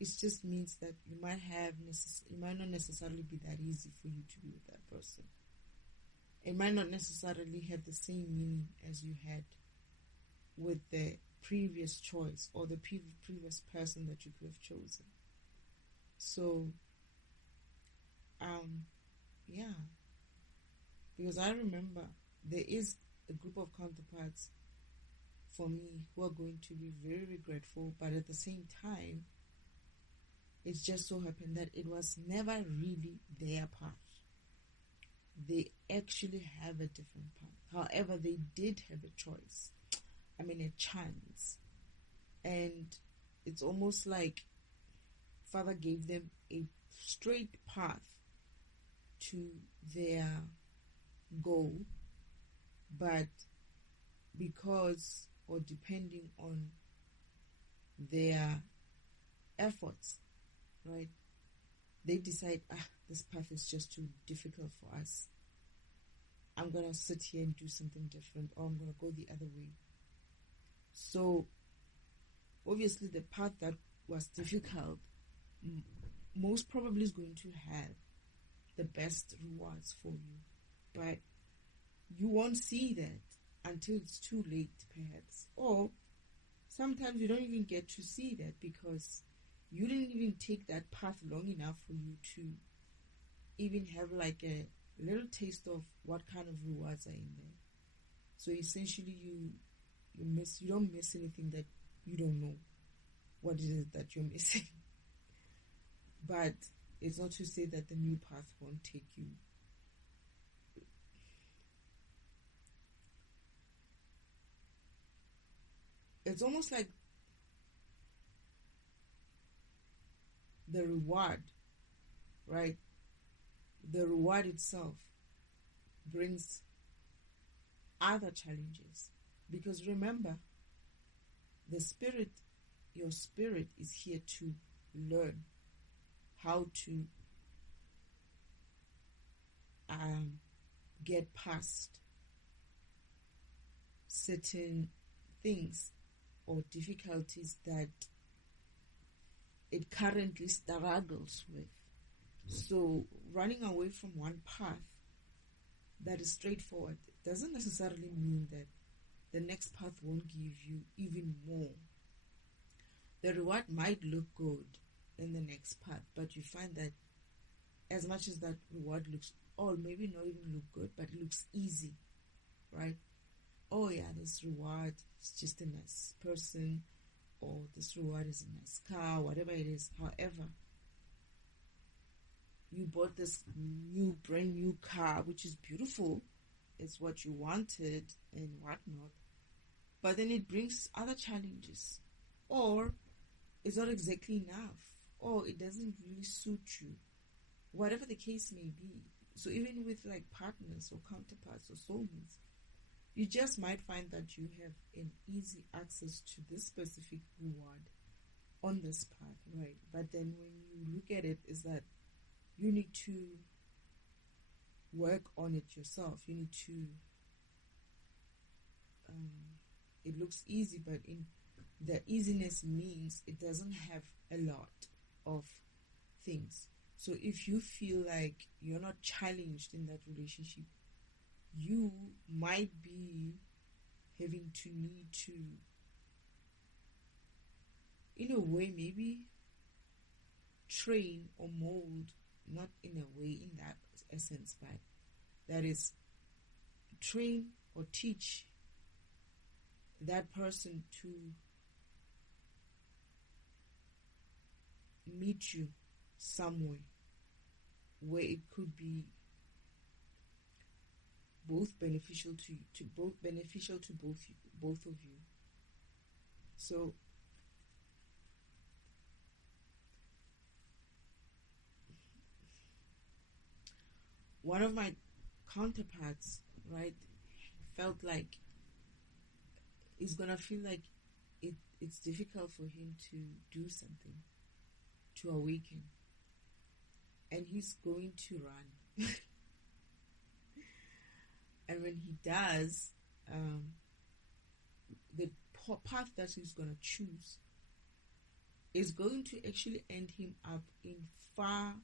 It just means that you might not necessarily be that easy for you to be with that person. It might not necessarily have the same meaning as you had with the previous choice or the previous person that you could have chosen. So, yeah, because I remember there is a group of counterparts for me who are going to be very regretful, but at the same time, it just so happened that it was never really their path. They actually have a different path. However, they did have a choice. I mean, a chance. And it's almost like Father gave them a straight path to their goal, but because or depending on their efforts, right, they decide, this path is just too difficult for us. I'm going to sit here and do something different, or I'm going to go the other way. So, obviously, the path that was difficult most probably is going to have the best rewards for you. But you won't see that until it's too late, perhaps. Or sometimes you don't even get to see that because you didn't even take that path long enough for you to even have like a little taste of what kind of rewards are in there. So essentially you don't miss anything that you don't know what it is that you're missing. But it's not to say that the new path won't take you. It's almost like the reward, right? The reward itself brings other challenges. Because remember, your spirit is here to learn how to get past certain things or difficulties that it currently struggles with. So running away from one path that is straightforward doesn't necessarily mean that the next path won't give you even more. The reward might look good in the next path, but you find that as much as that reward looks, or maybe not even look good, but it looks easy, right? Oh yeah, this reward is just a nice person, or this reward is a nice car, whatever it is. However, you bought this brand new car, which is beautiful. It's what you wanted and whatnot. But then it brings other challenges. Or it's not exactly enough. Or it doesn't really suit you. Whatever the case may be. So even with like partners or counterparts or soulmates, you just might find that you have an easy access to this specific reward on this path, right? But then when you look at it, is that you need to work on it yourself. You need to, it looks easy, but in the easiness means it doesn't have a lot of things. So if you feel like you're not challenged in that relationship, you might be having to need to, in a way, maybe train or mold, not in a way in that essence, but that is train or teach that person to meet you somewhere where it could be both beneficial to both of you. So one of my counterparts, right, felt like he's gonna feel like it's difficult for him to do something, to awaken, and he's going to run. And when he does, the path that he's going to choose is going to actually end him up in far.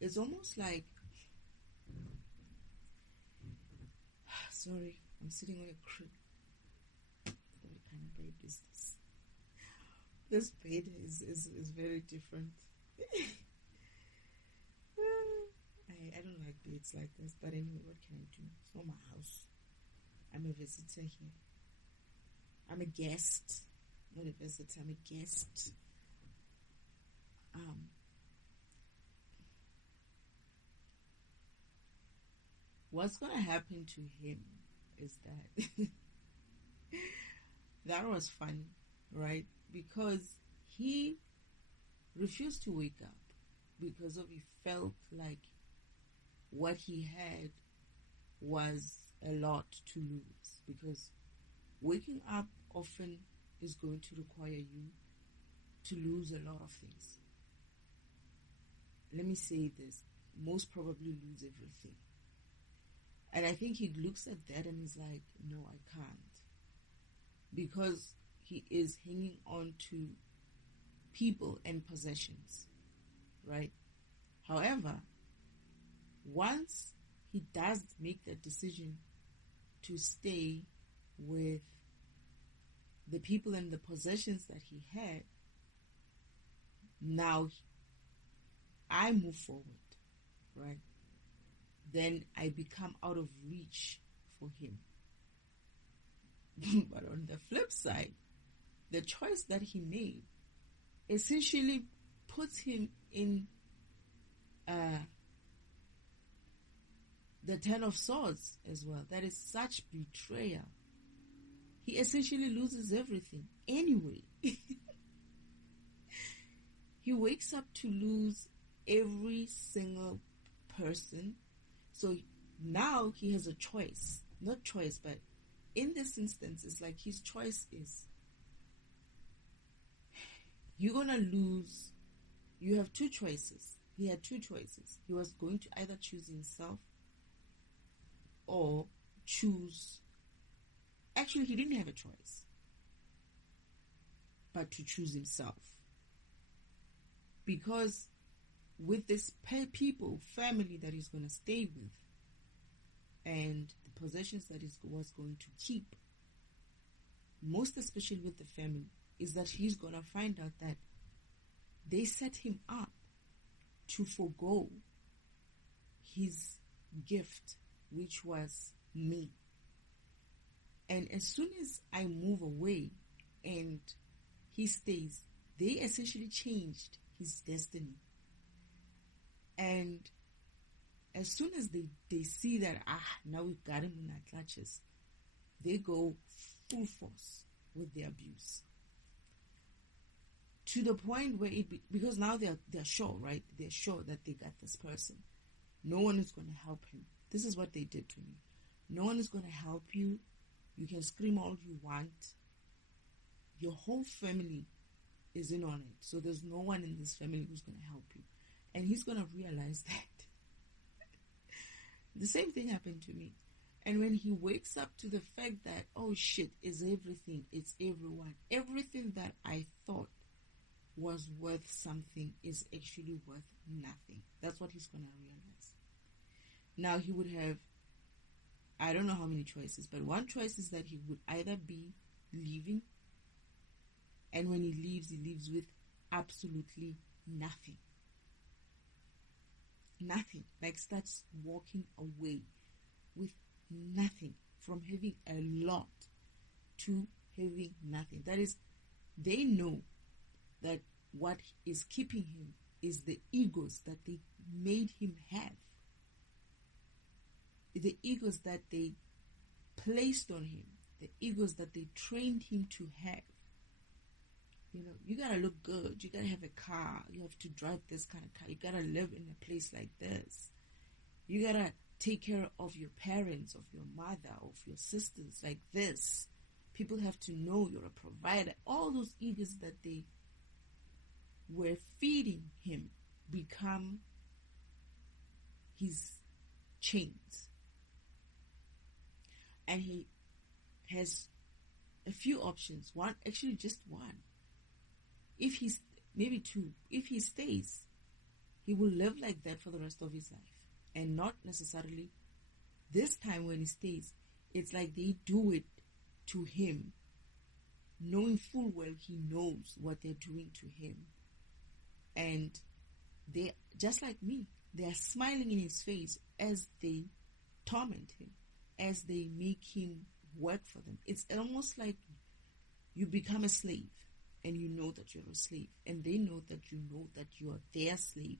It's almost like, sorry, I'm sitting on a crib. What kind of bed is this? This bed is very different. I don't like beds like this, but anyway, what can I do? It's not my house. I'm a visitor here. I'm a guest, not a visitor. I'm a guest. What's going to happen to him is that that was funny, right? Because he refused to wake up because he felt like what he had was a lot to lose, because waking up often is going to require you to lose a lot of things. Let me say this, most probably lose everything. And I think he looks at that and he's like, no, I can't. Because he is hanging on to people and possessions, right? However, once he does make that decision to stay with the people and the possessions that he had, now I move forward, right? Then I become out of reach for him. But on the flip side, the choice that he made essentially puts him in the Ten of Swords as well. That is such betrayal. He essentially loses everything anyway. He wakes up to lose every single person. So now he has a choice. Not choice, but in this instance, it's like his choice is, you're going to lose. You have two choices. He had two choices. He was going to either choose himself or choose. Actually, he didn't have a choice but to choose himself. Because with this family that he's going to stay with, and the possessions that he was going to keep, most especially with the family, is that he's going to find out that they set him up to forego his gift, which was me. And as soon as I move away and he stays, they essentially changed his destiny. And as soon as they see that, now we've got him in our clutches, they go full force with the abuse. To the point where because now they're sure, right? They're sure that they got this person. No one is going to help him. This is what they did to me. No one is going to help you. You can scream all you want. Your whole family is in on it. So there's no one in this family who's going to help you. And he's going to realize that. The same thing happened to me. And when he wakes up to the fact that, oh shit, is everything, it's everyone. Everything that I thought was worth something is actually worth nothing. That's what he's going to realize. Now he would have, I don't know how many choices, but one choice is that he would either be leaving, and when he leaves with absolutely nothing. Nothing. Like starts walking away with nothing, from having a lot to having nothing. That is, they know that what is keeping him is the egos that they made him have. The egos that they placed on him. The egos that they trained him to have. You know, you gotta look good. You gotta have a car. You have to drive this kind of car. You gotta live in a place like this. You gotta take care of your parents, of your mother, of your sisters like this. People have to know you're a provider. All those egos that they were feeding him become his chains. And he has a few options. One, actually just one. If he's, maybe two, if he stays, he will live like that for the rest of his life. And not necessarily this time when he stays, it's like they do it to him, knowing full well he knows what they're doing to him. And they, just like me, they are smiling in his face as they torment him, as they make him work for them. It's almost like you become a slave. And you know that you're a slave. And they know that you are their slave.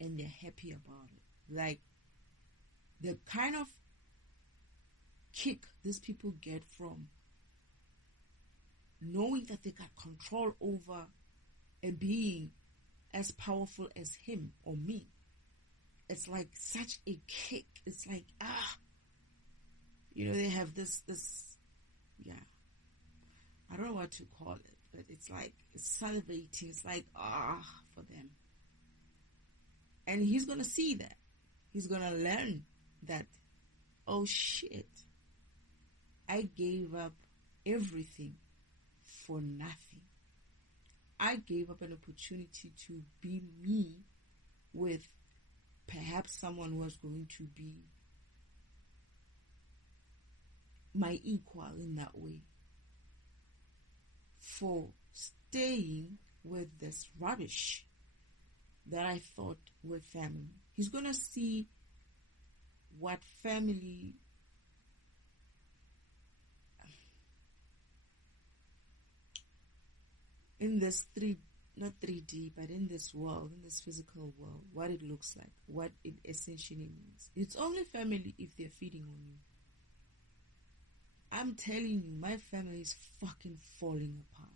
And they're happy about it. Like, the kind of kick these people get from knowing that they got control over a being as powerful as him or me. It's like such a kick. It's like, you know, they have this, yeah. I don't know what to call it. But it's like, it's salivating. It's like, for them. And he's going to see that. He's going to learn that, oh shit, I gave up everything for nothing. I gave up an opportunity to be me with perhaps someone who was going to be my equal in that way, for staying with this rubbish that I thought were family. He's going to see what family in this not 3D, but in this world, in this physical world, what it looks like, what it essentially means. It's only family if they're feeding on you. I'm telling you, my family is fucking falling apart.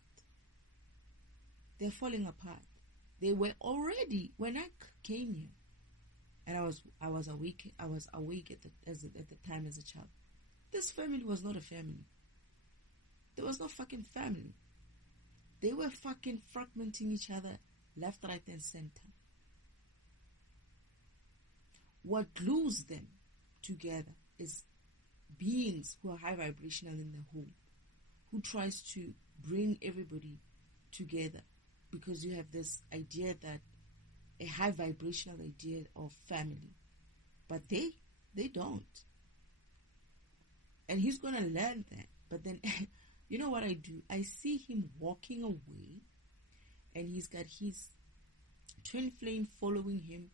They're falling apart. They were already, when I came here, and I was awake at the time as a child. This family was not a family. There was no fucking family. They were fucking fragmenting each other left, right, and center. What glues them together is beings who are high vibrational in the home, who tries to bring everybody together, because you have this idea that a high vibrational idea of family, but they don't. And he's gonna learn that. But then you know what I do? I see him walking away, and he's got his twin flame following him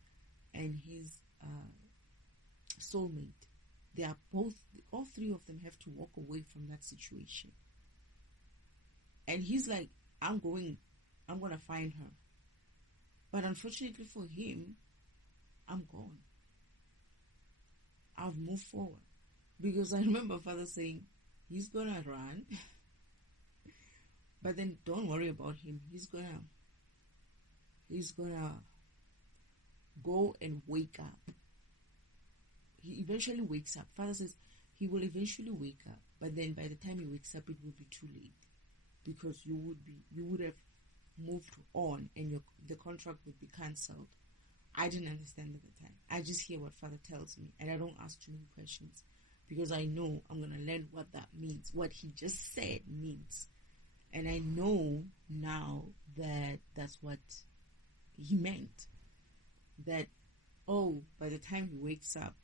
and his soulmate. They are both, all three of them have to walk away from that situation. And he's like, I'm gonna find her. But unfortunately for him, I'm gone. I've moved forward. Because I remember Father saying, he's gonna run. But then don't worry about him. He's gonna go and wake up. He eventually wakes up. Father says he will eventually wake up, but then by the time he wakes up, it will be too late, because you would have moved on, and the contract would be cancelled. I didn't understand at the time. I just hear what Father tells me, and I don't ask too many questions, because I know I'm gonna learn what that means, what he just said means, and I know now that that's what he meant. That, oh, by the time he wakes up,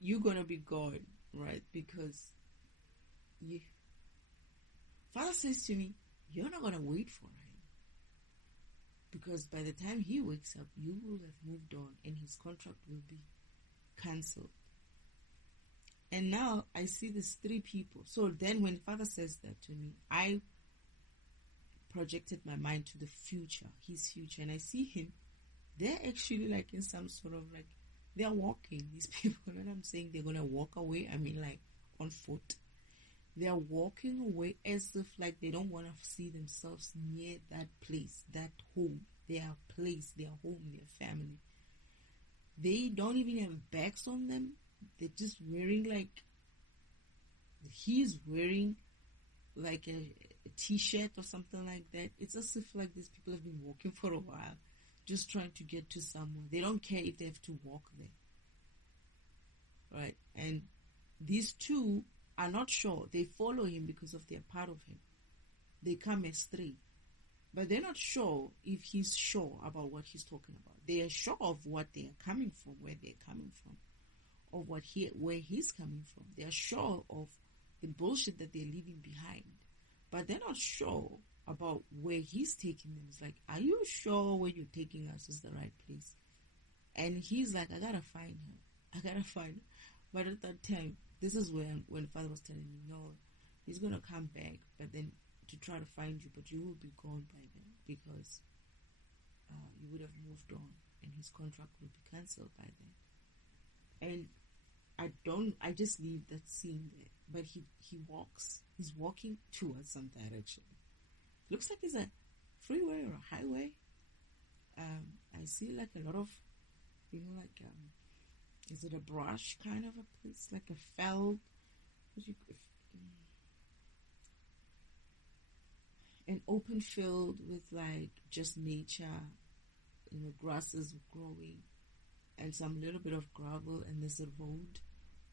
you're gonna be gone, right? Because Father says to me, you're not gonna wait for him, because by the time he wakes up, you will have moved on, and his contract will be cancelled. And now I see these three people. So then when Father says that to me, I projected my mind to the future, his future, and I see him. They're actually like in some sort of like, they're walking, these people. And I'm saying they're going to walk away, I mean like on foot. They're walking away as if like they don't want to see themselves near that place, that home, their place, their home, their family. They don't even have bags on them. They're just wearing like, he's wearing like a t-shirt or something like that. It's as if like these people have been walking for a while, just trying to get to somewhere. They don't care if they have to walk there, right? And these two are not sure. They follow him because of they're part of him. They come astray, but they're not sure if he's sure about what he's talking about. They are sure of what they are coming from, where they're coming from, of where he's coming from. They are sure of the bullshit that they're leaving behind, but they're not sure about where he's taking them. It's like, are you sure where you're taking us is the right place? And he's like, I gotta find her. But at that time, this is when Father was telling me, no, he's gonna come back, but then to try to find you, but you will be gone by then, because you would have moved on, and his contract will be cancelled by then. And I just leave that scene there. But he's walking towards some direction. Looks like it's a freeway or a highway. I see like a lot of, is it a brush kind of a place, like a feld? An open field with like just nature, grasses growing, and some little bit of gravel, and there's a road.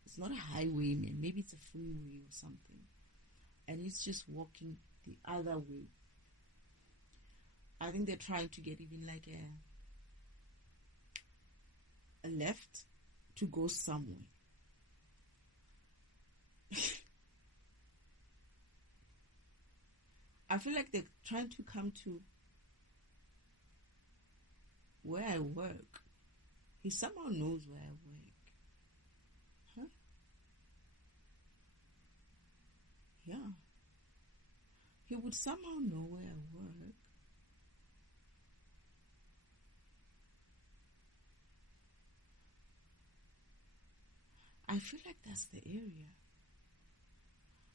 It's not a highway, man. Maybe it's a freeway or something. And he's just walking the other way. I think they're trying to get even like a left to go somewhere. I feel like they're trying to come to where I work. He somehow knows where I work. Huh? Yeah. He would somehow know where I work. I feel like that's the area.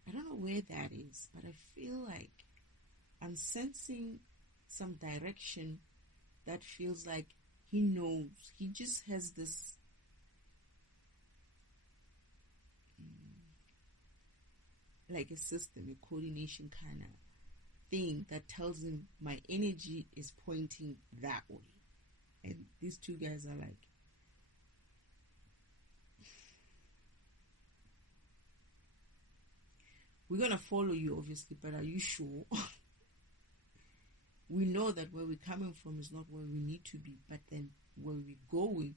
I don't know where that is, but I feel like I'm sensing some direction that feels like he knows. He just has this like a system, a coordination kind of thing that tells him my energy is pointing that way. And these two guys are like, we're going to follow you, obviously, but are you sure? We know that where we're coming from is not where we need to be, but then where we're going,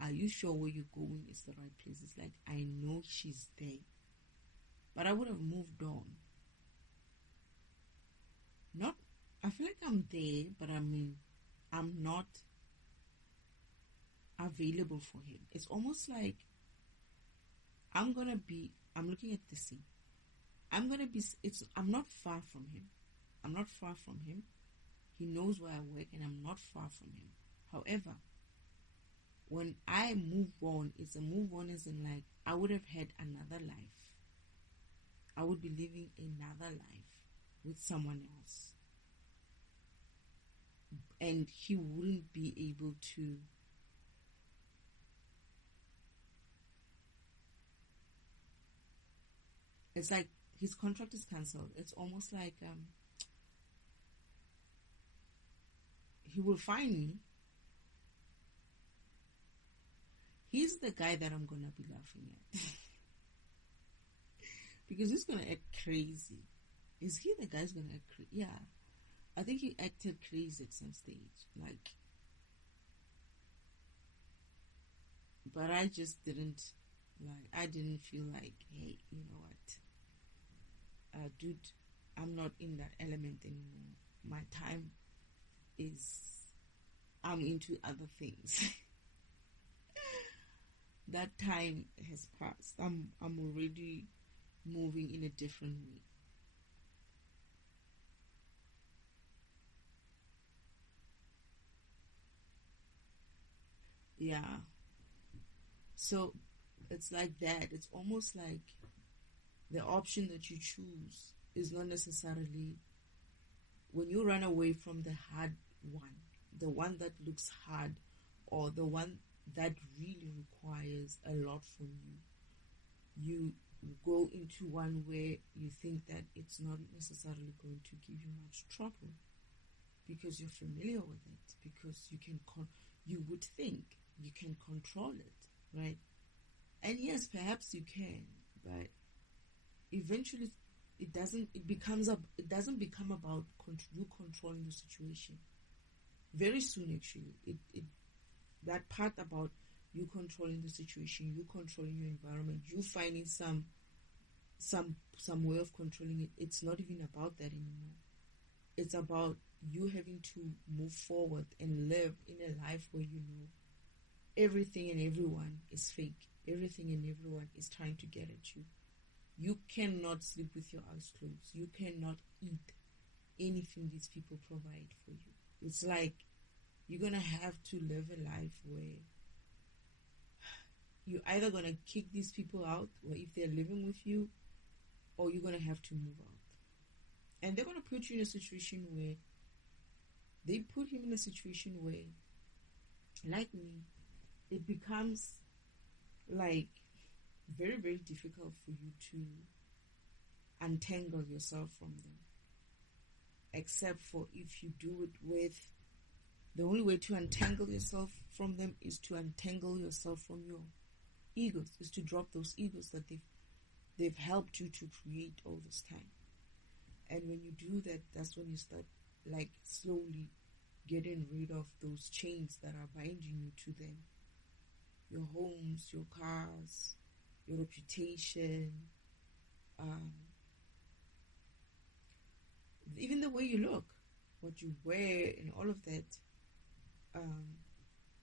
are you sure where you're going is the right place? It's like, I know she's there, but I would have moved on. Not, I feel like I'm there, but I mean, I'm not available for him. It's almost like I'm looking at the sea. I'm not far from him. I'm not far from him. He knows where I work and I'm not far from him. However, when I move on, it's a move on as in like, I would have had another life. I would be living another life with someone else. And he wouldn't be able to it's like his contract is cancelled. It's almost like he will find me. He's the guy that I'm gonna be laughing at. Because he's gonna act crazy. Is he the guy who's gonna act crazy? Yeah. I think he acted crazy at some stage. Like, but I just didn't I didn't feel like, hey, you know what? Dude, I'm not in that element anymore. My time I'm into other things. That time has passed. I'm already moving in a different way. Yeah. So it's like that. It's almost like the option that you choose is not necessarily when you run away from the hard one, the one that looks hard, or the one that really requires a lot from you go into one where you think that it's not necessarily going to give you much trouble because you're familiar with it, because you would think you can control it, right? And yes, perhaps you can, but eventually it doesn't become about you controlling the situation. Very soon, actually, that part about you controlling the situation, you controlling your environment, you finding some way of controlling it. It's not even about that anymore. It's about you having to move forward and live in a life where you know everything and everyone is fake. Everything and everyone is trying to get at you. You cannot sleep with your eyes closed. You cannot eat anything these people provide for you. It's like you're going to have to live a life where you're either going to kick these people out, or if they're living with you, or you're going to have to move out. And they're going to put you in a situation where they put him in a situation where, like me, it becomes like very, very difficult for you to untangle yourself from them. Except for if you do it with, the only way to untangle yourself from them is to untangle yourself from your egos, is to drop those egos that they've helped you to create all this time. And when you do that, that's when you start like slowly getting rid of those chains that are binding you to them. Your homes, your cars, your reputation, even the way you look, what you wear, and all of that.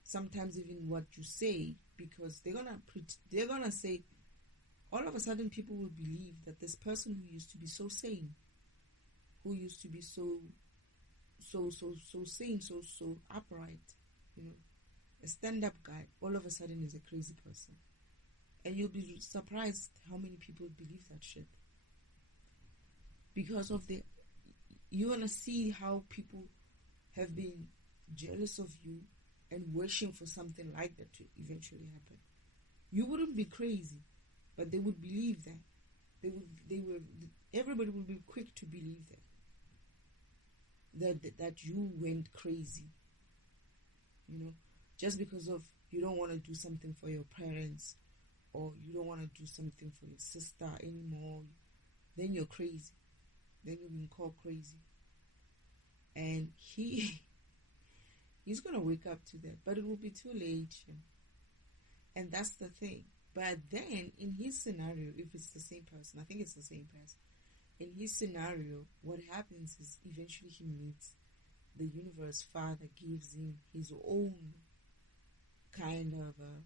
Sometimes even what you say, because they're gonna say, all of a sudden people will believe that this person who used to be so sane, who used to be so sane, so upright, a stand-up guy, all of a sudden is a crazy person. And you'll be surprised how many people believe that shit. Because of you want to see how people have been jealous of you and wishing for something like that to eventually happen. You wouldn't be crazy, but they would believe that. Everybody would be quick to believe that you went crazy. Just because of you don't want to do something for your parents, or you don't want to do something for your sister anymore, then you're crazy. Then you've been called crazy. And he's going to wake up to that, but it will be too late. And that's the thing. But then, in his scenario, if it's the same person, I think it's the same person. In his scenario, what happens is eventually he meets the universe. Father gives him his own kind of a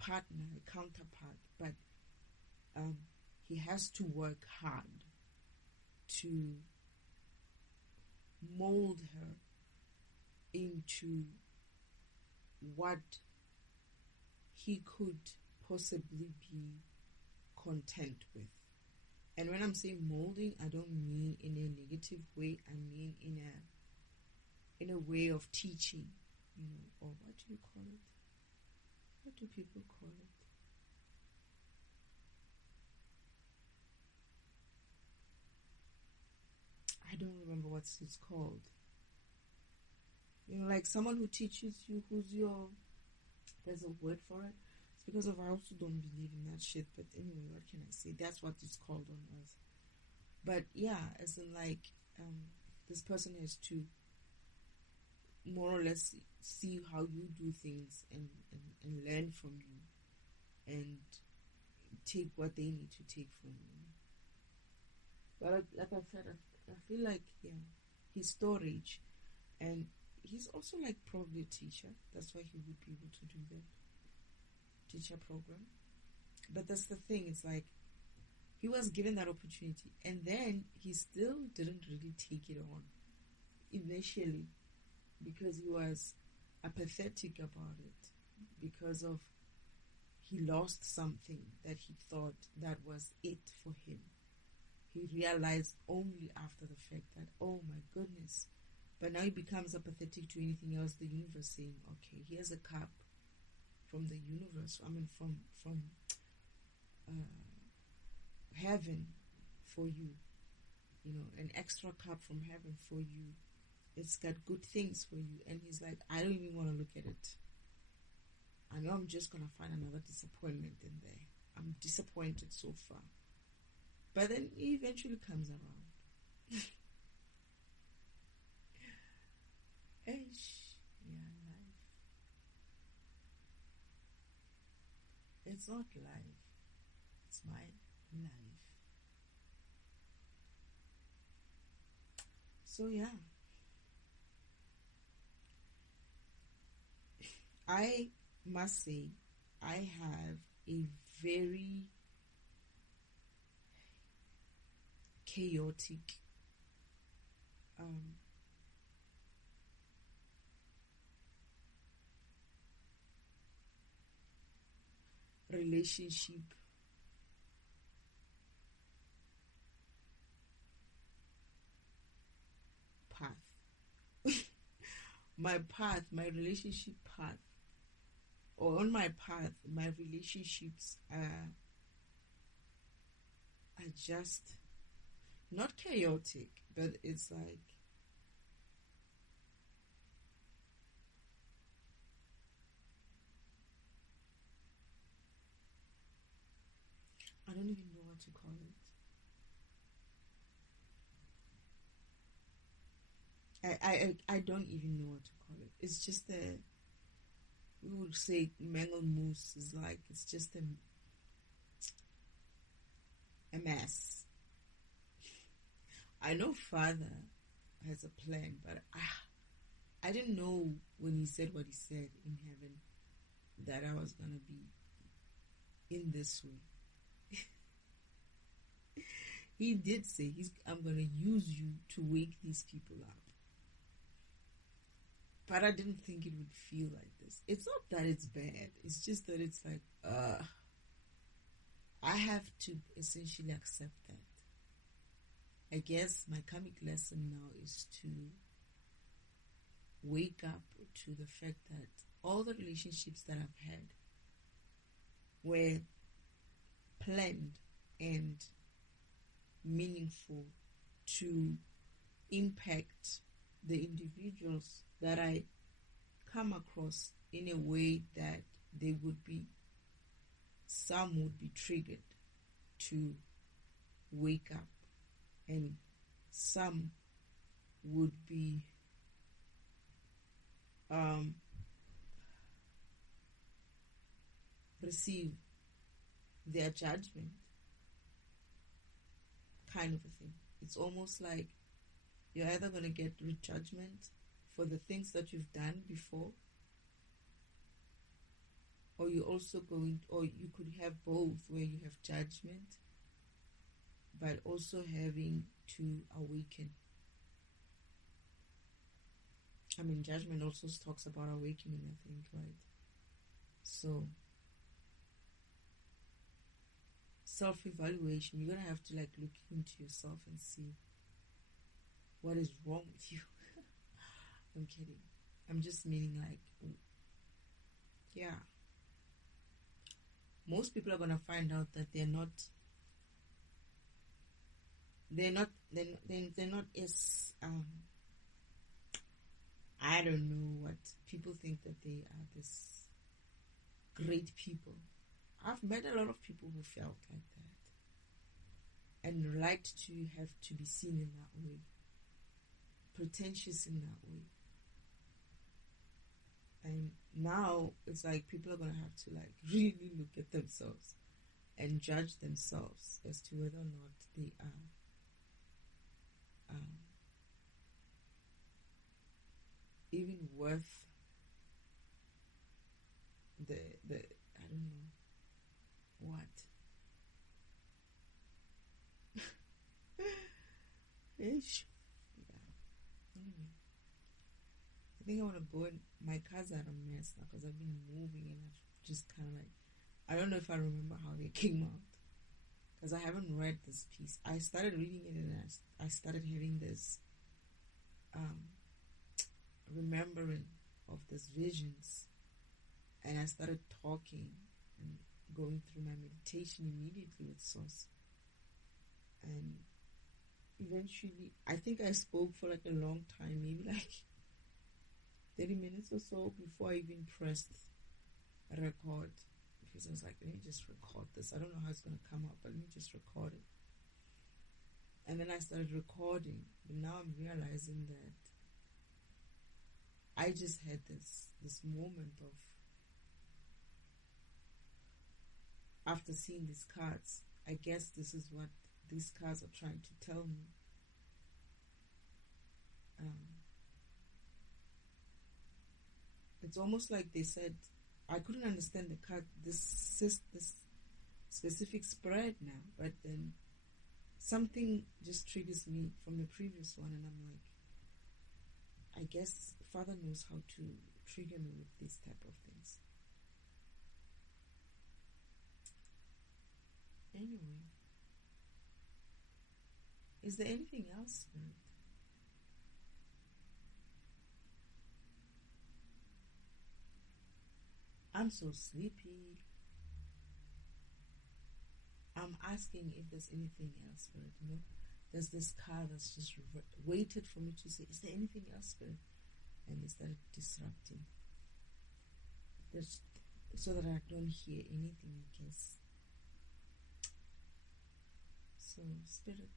partner, a counterpart, but he has to work hard to mold her into what he could possibly be content with. And when I'm saying molding, I don't mean in a negative way. I mean in a way of teaching, or what do you call it? What do people call it? I don't remember what it's called. Like someone who teaches you, there's a word for it. It's because I also don't believe in that shit. But anyway, what can I say? That's what it's called on Earth. But yeah, as in like, this person has to more or less see how you do things and learn from you and take what they need to take from you. But like I said, I feel like, his storage, and he's also like probably a teacher. That's why he would be able to do that teacher program. But that's the thing. It's like he was given that opportunity, and then he still didn't really take it on initially because he was apathetic about it, because of he lost something that he thought that was it for him. He realized only after the fact that, oh my goodness. But now he becomes apathetic to anything else. The universe saying, okay, here's a cup from the universe. From heaven for you. An extra cup from heaven for you. It's got good things for you. And he's like, I don't even want to look at it. I know I'm just going to find another disappointment in there. I'm disappointed so far. But then he eventually comes around. Life. It's not life. It's my life. So yeah. I must say, I have a very chaotic relationship path. My relationship path, or on my path, my relationships are just not chaotic, but it's like I don't even know what to call it. I don't even know what to call it. It's just we would say mangle moose is like, it's just a mess. I know Father has a plan, but I didn't know when he said what he said in heaven that I was gonna be in this way. He did say I'm gonna use you to wake these people up. But I didn't think it would feel like this. It's not that it's bad. It's just that it's like, I have to essentially accept that. I guess my karmic lesson now is to wake up to the fact that all the relationships that I've had were planned and meaningful to impact the individuals that I come across in a way that some would be triggered to wake up, and some would be receive their judgment, kind of a thing. It's almost like you're either going to get judgment for the things that you've done before, or you could have both, where you have judgment but also having to awaken. I mean, judgment also talks about awakening, I think, right? So self-evaluation, you're gonna have to look into yourself and see what is wrong with you. I'm kidding. I'm just meaning yeah. Most people are gonna find out that they're not as I don't know what people think, that they are this great people. I've met a lot of people who felt like that and liked to have to be seen in that way, pretentious in that way. And now it's like people are going to have to really look at themselves and judge themselves as to whether or not they are even worth the I don't know what. Ish. Yeah. Anyway, I think I want to go in. My cars are a mess now because I've been moving, and I've just kind of I don't know if I remember how they came out, because I haven't read this piece. I started reading it, and I started having this remembering of these visions, and I started talking and going through my meditation immediately with Source. And eventually, I think I spoke for a long time, maybe 30 minutes or so before I even pressed record, because I was like, let me just record this. I don't know how it's going to come out, but let me just record it. And then I started recording, but now I'm realizing that I just had this moment of, after seeing these cards, I guess this is what these cards are trying to tell me. It's almost like they said, I couldn't understand the card, this specific spread now, but then something just triggers me from the previous one, and I'm like, I guess Father knows how to trigger me with these type of things. Anyway, is there anything else, Spirit? I'm so sleepy. I'm asking if there's anything else, Spirit. There's this car that's just waited for me to say, is there anything else, Spirit? And they started disrupting. So that I don't hear anything, I guess. So, Spirit.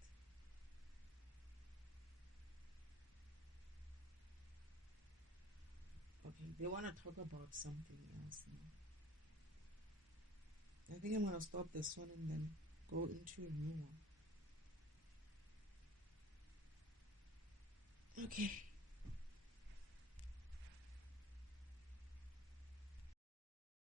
Okay, they want to talk about something else now. I think I'm going to stop this one and then go into a new one. Okay.